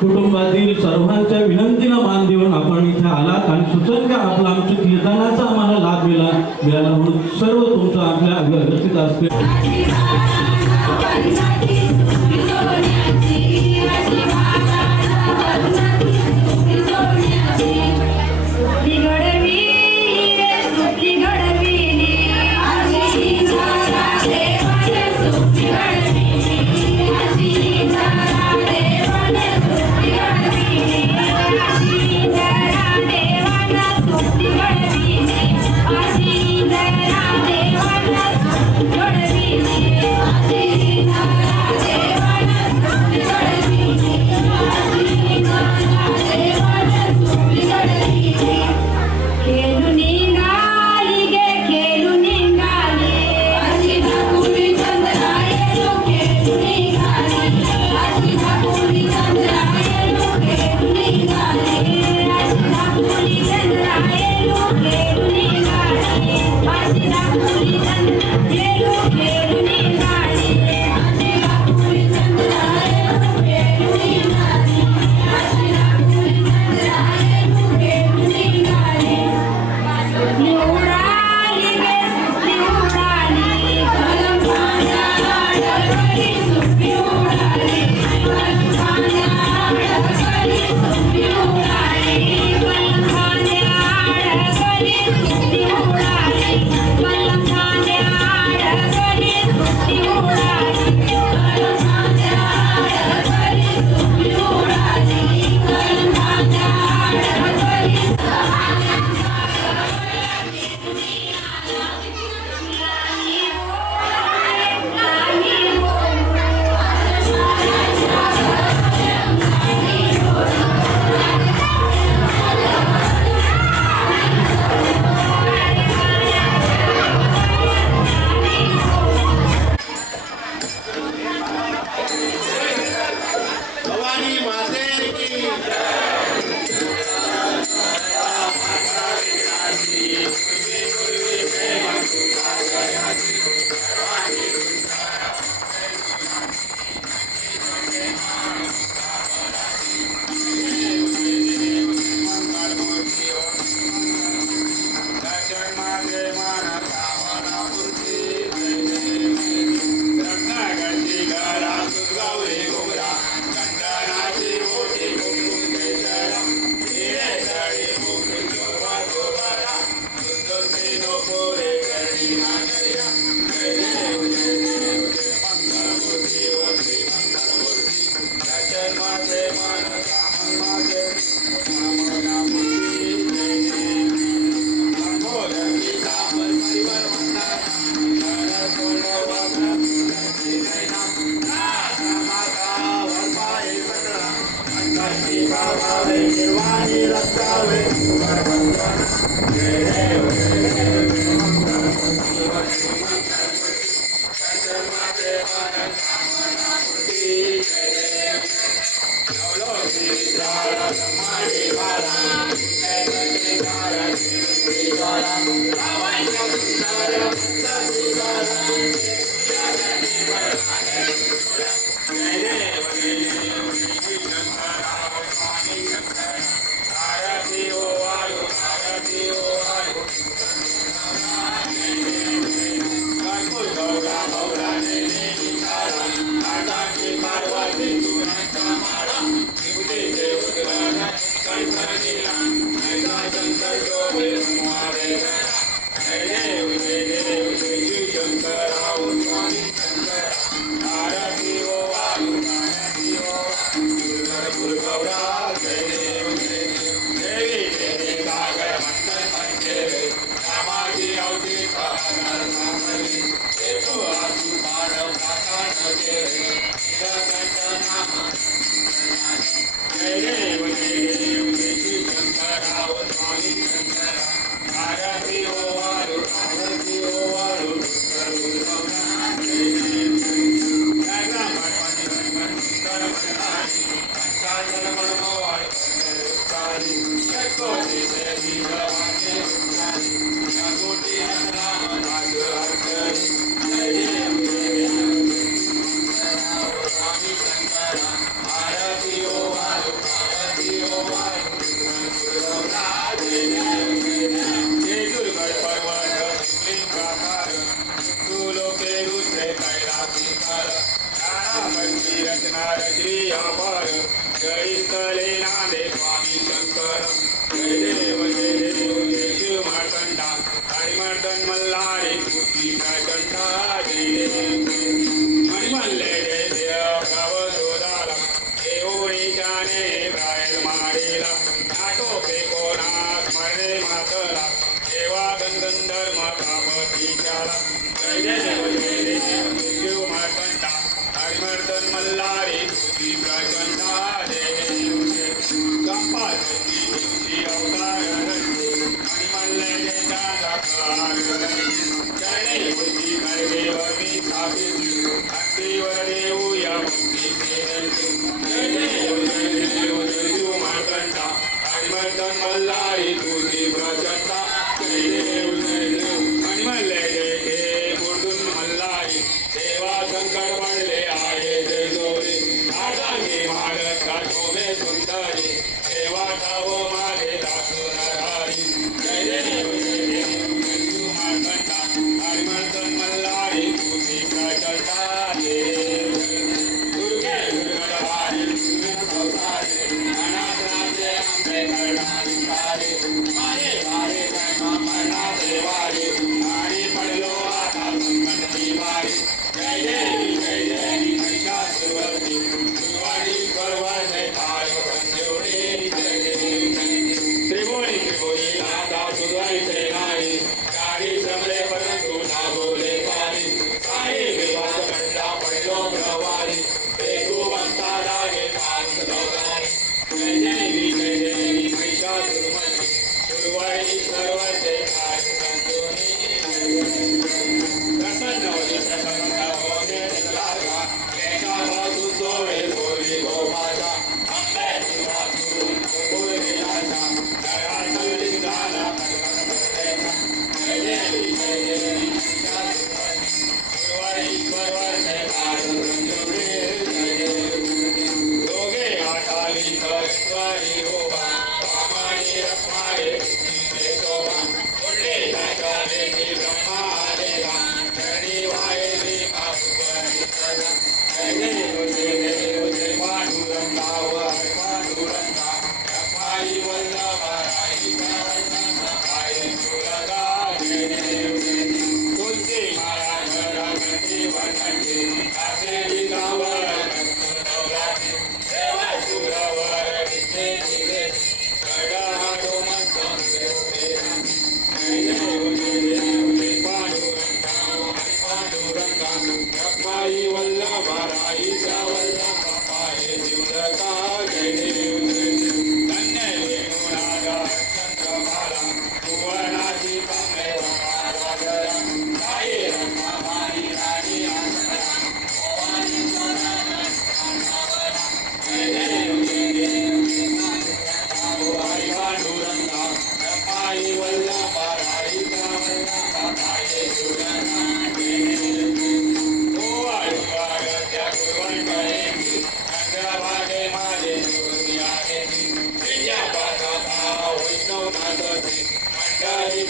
कुटुंबातील सर्वांच्या विनंतीला मान देऊन आपण इथे आलात आणि सुसंख्य आपला आमच्या कीर्तनाचा आम्हाला लाभ मिळाला म्हणून सर्व तुमचं आपल्या उपस्थित असते.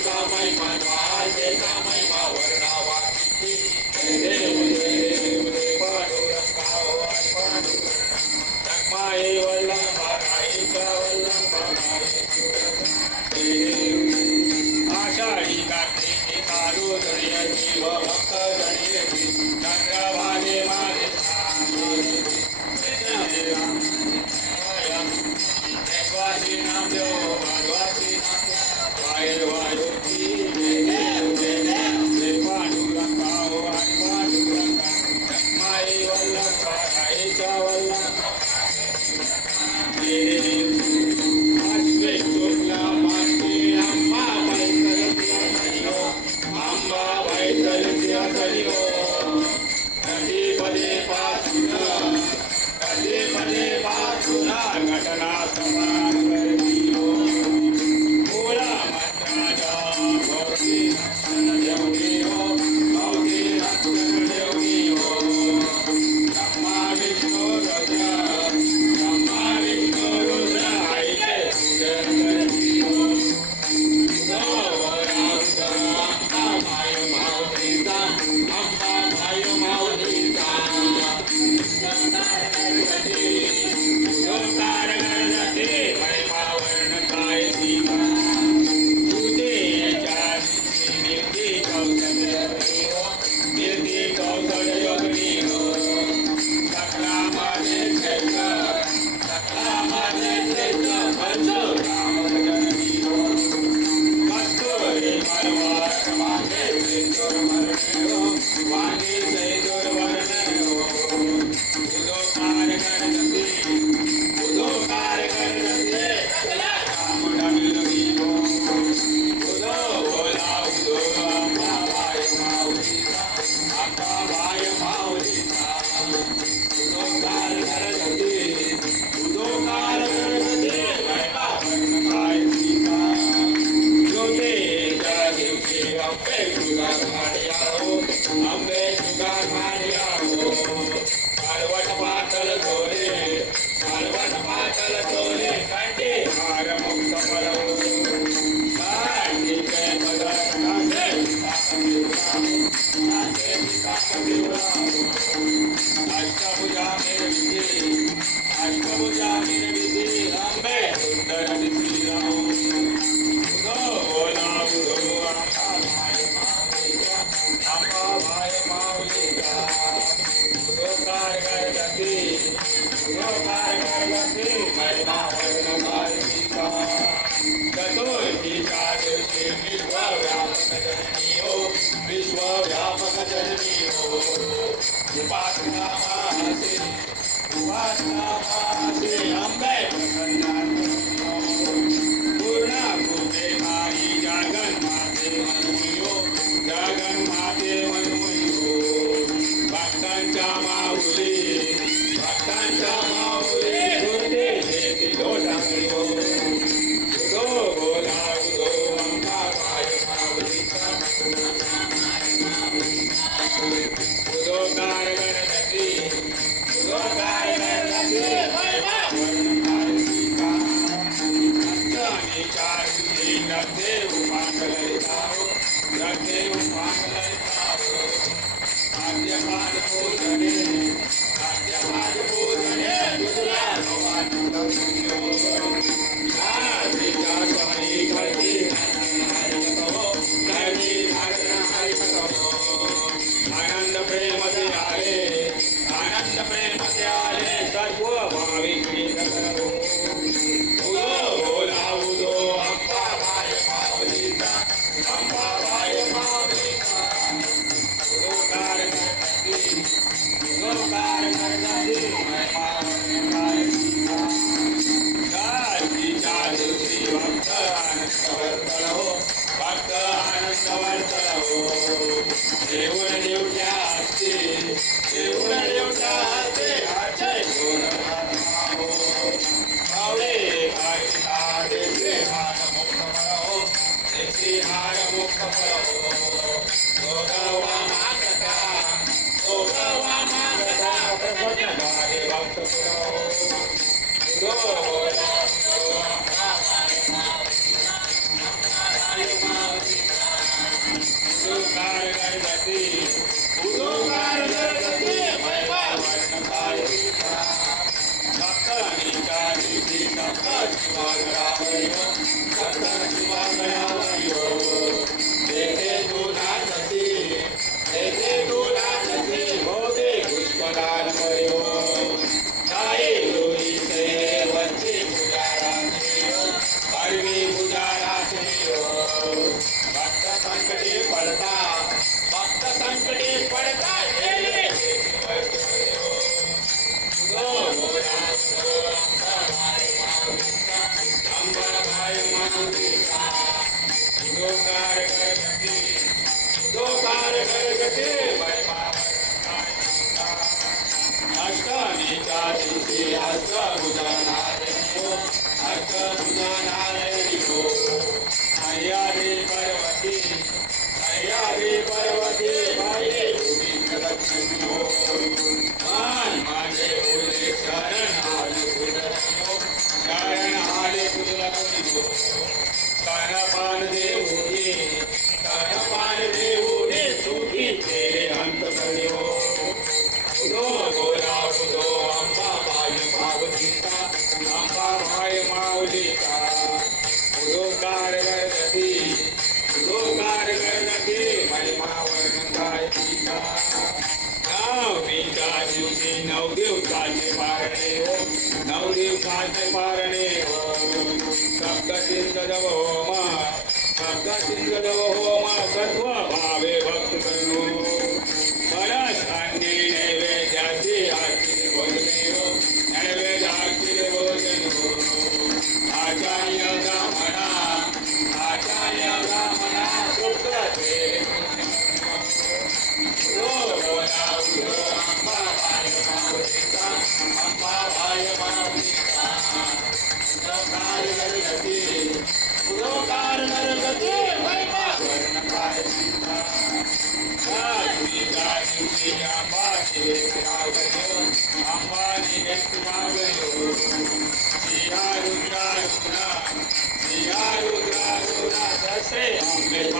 कामाई मानवाचे कामाई मावरणावा जय देव जय देव जय पांडुरंगा माये वल्लभाईच्या वल्लभाई आषाढी कार्तिकी चालू जडियाची व भक्त जडियाची चंद्रभागे माझे स्वासी नाम देव भगवती नाम वाय वाय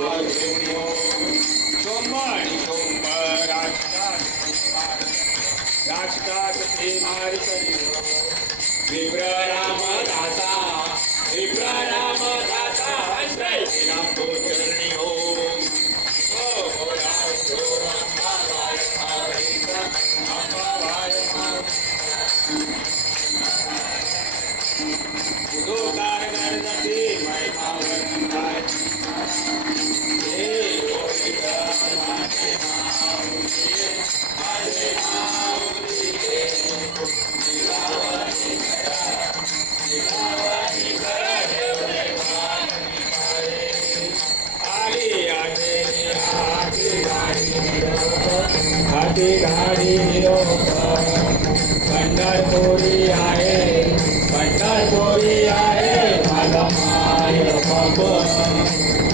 नाव घेऊन हो सोम आणि सोम राजतात ते मारितरी विप्र रामदासा विप्र रामदासा आश्रय केला तो चरणी हो हाती गाडी निरोप पंढरपुरी आहे पंढरपुरी आहे माझा माय बाप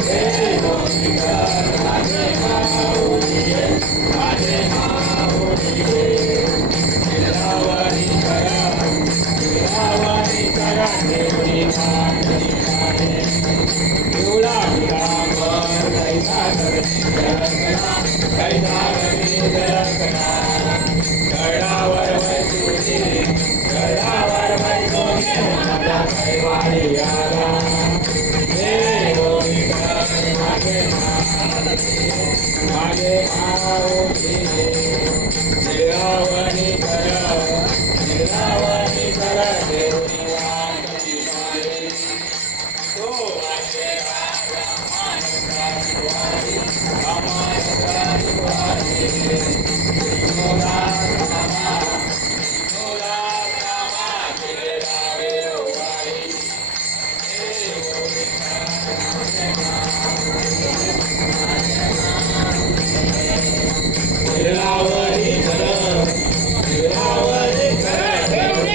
हे गोविंदर माझे माऊली माझे माऊली गिरावणी करा देवनी मांडणी माने पिवळा पिरांबर कैसा गडावर वैसुरी गडावर वैसुरी माझा कैवारी आला हे गोविंद माझे माऊली निरावणी कर देवनी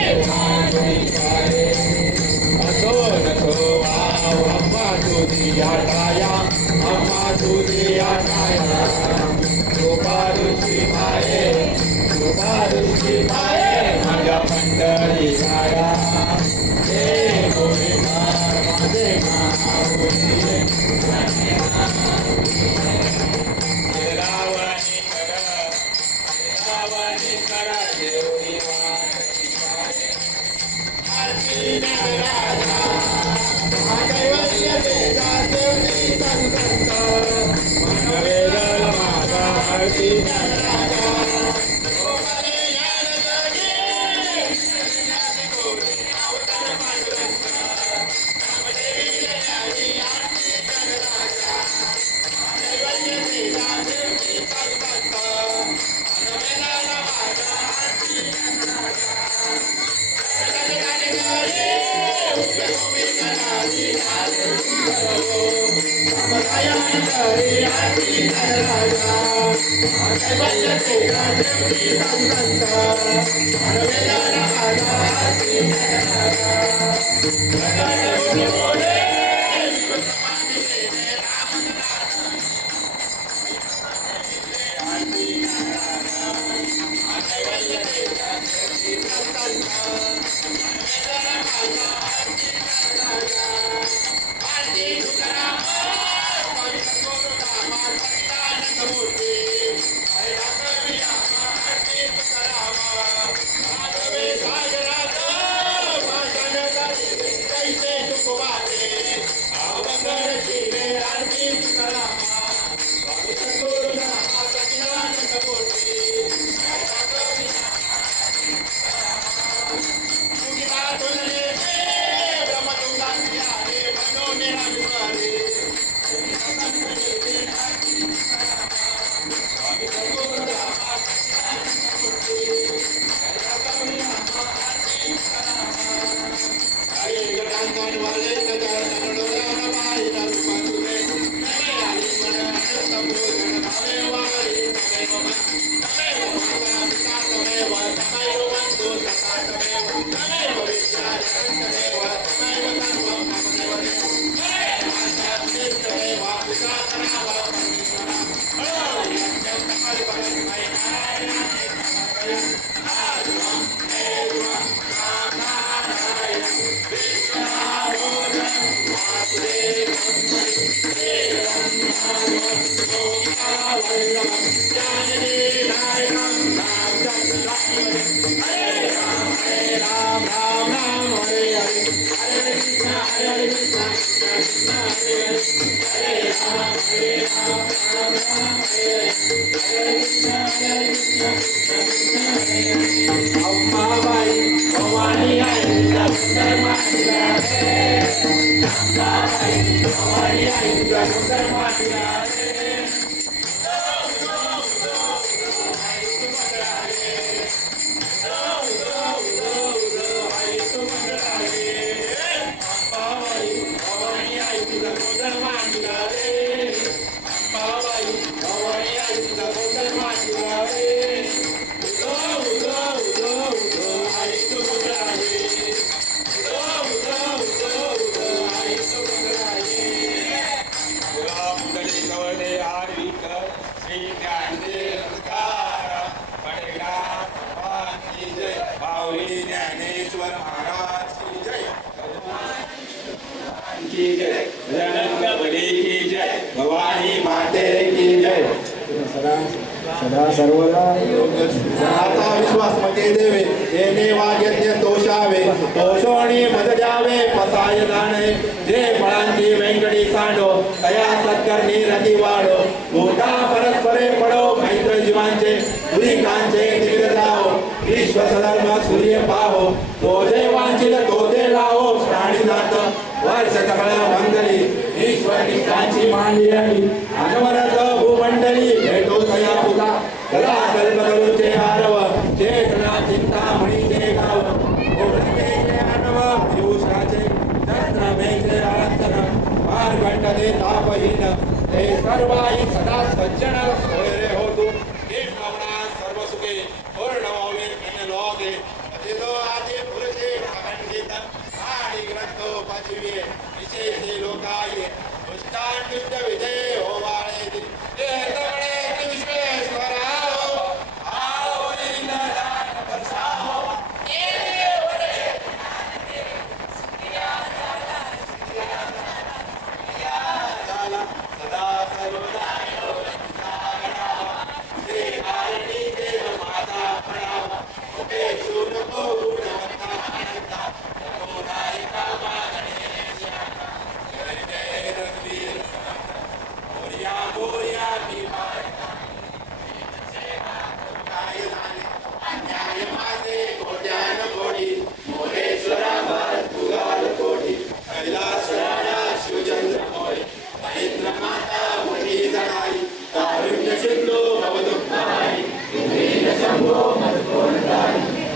वाटती मारे तो माझे माझ्या पंढरी छाया हे गोविंद माझे माऊली गिरावणी कर देवनी वाटती मारे आरती नगराजा कैवल्य तेजा देवनी संत मनवेदल माझा आरती नगराजा कैसे अंबाबाई भवानी आईचा सुंदर मांडला रे. अंबाबाई भवानी आईचा सुंदर मांडला रे. ज्ञानेश्वर महाराज की जय. की जय. रंगबली की जय. भवानी माते की जय. सदा सर्वदा आता विश्वास मते देवे येणे वाग्यज्ञ तोषावे तोषोणी मज जावे पसाय दाणे जे फळांची वेंकटी सांडो तया सत्कर्णी रती वाढो गोटा परस्परे पडो मैत्र जीवांचे दुरिकांचे दिग्र जाओ विश्व सधर्म सूर्य पाहो तो जे वांचिल तो ते लावो प्राणी जात वर्ष सकळ मंगली ईश्वर निष्ठांची मांडली अनवरत भूमंडली भेटो तया पुता कला कल्पतरूचे आरव चेतना चिंतामणीचे गाव ओळखेचे आनव पियुषाचे चंद्रमेचे आळंतन मार्गंडले तापहीन ते सर्वाई सदा सज्जन सोयरे होतु निर्ममना सर्व सुखे पूर्ण होवे मेन लोगे अतिदो आदि पुरुषे अखंडित आदि ग्रंथो पचिवे विशेषे लोकाये दुष्टांनिष्ट विजय होवाळे ते तवळे विश्वेश्वरा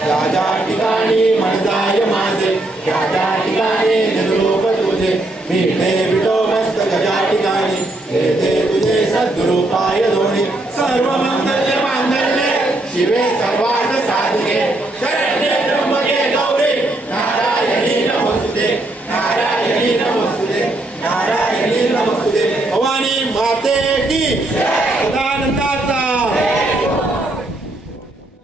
राजा ठिकाणी मनजाय माझे राजा ठिकाणी निरूप तुझे मिठे विटो मस्त गजा ठिकाणी येते तुझे सद्गुरु पाय धोणे सर्व मंगल्य मांगल्ये शिवे सर्वार्थ साधिके शरण्ये त्र्यंबके गौरी नारायणी नमोस्तुते नारायणी नमोस्तुते नारायणी नमोस्तुते भवानी माते की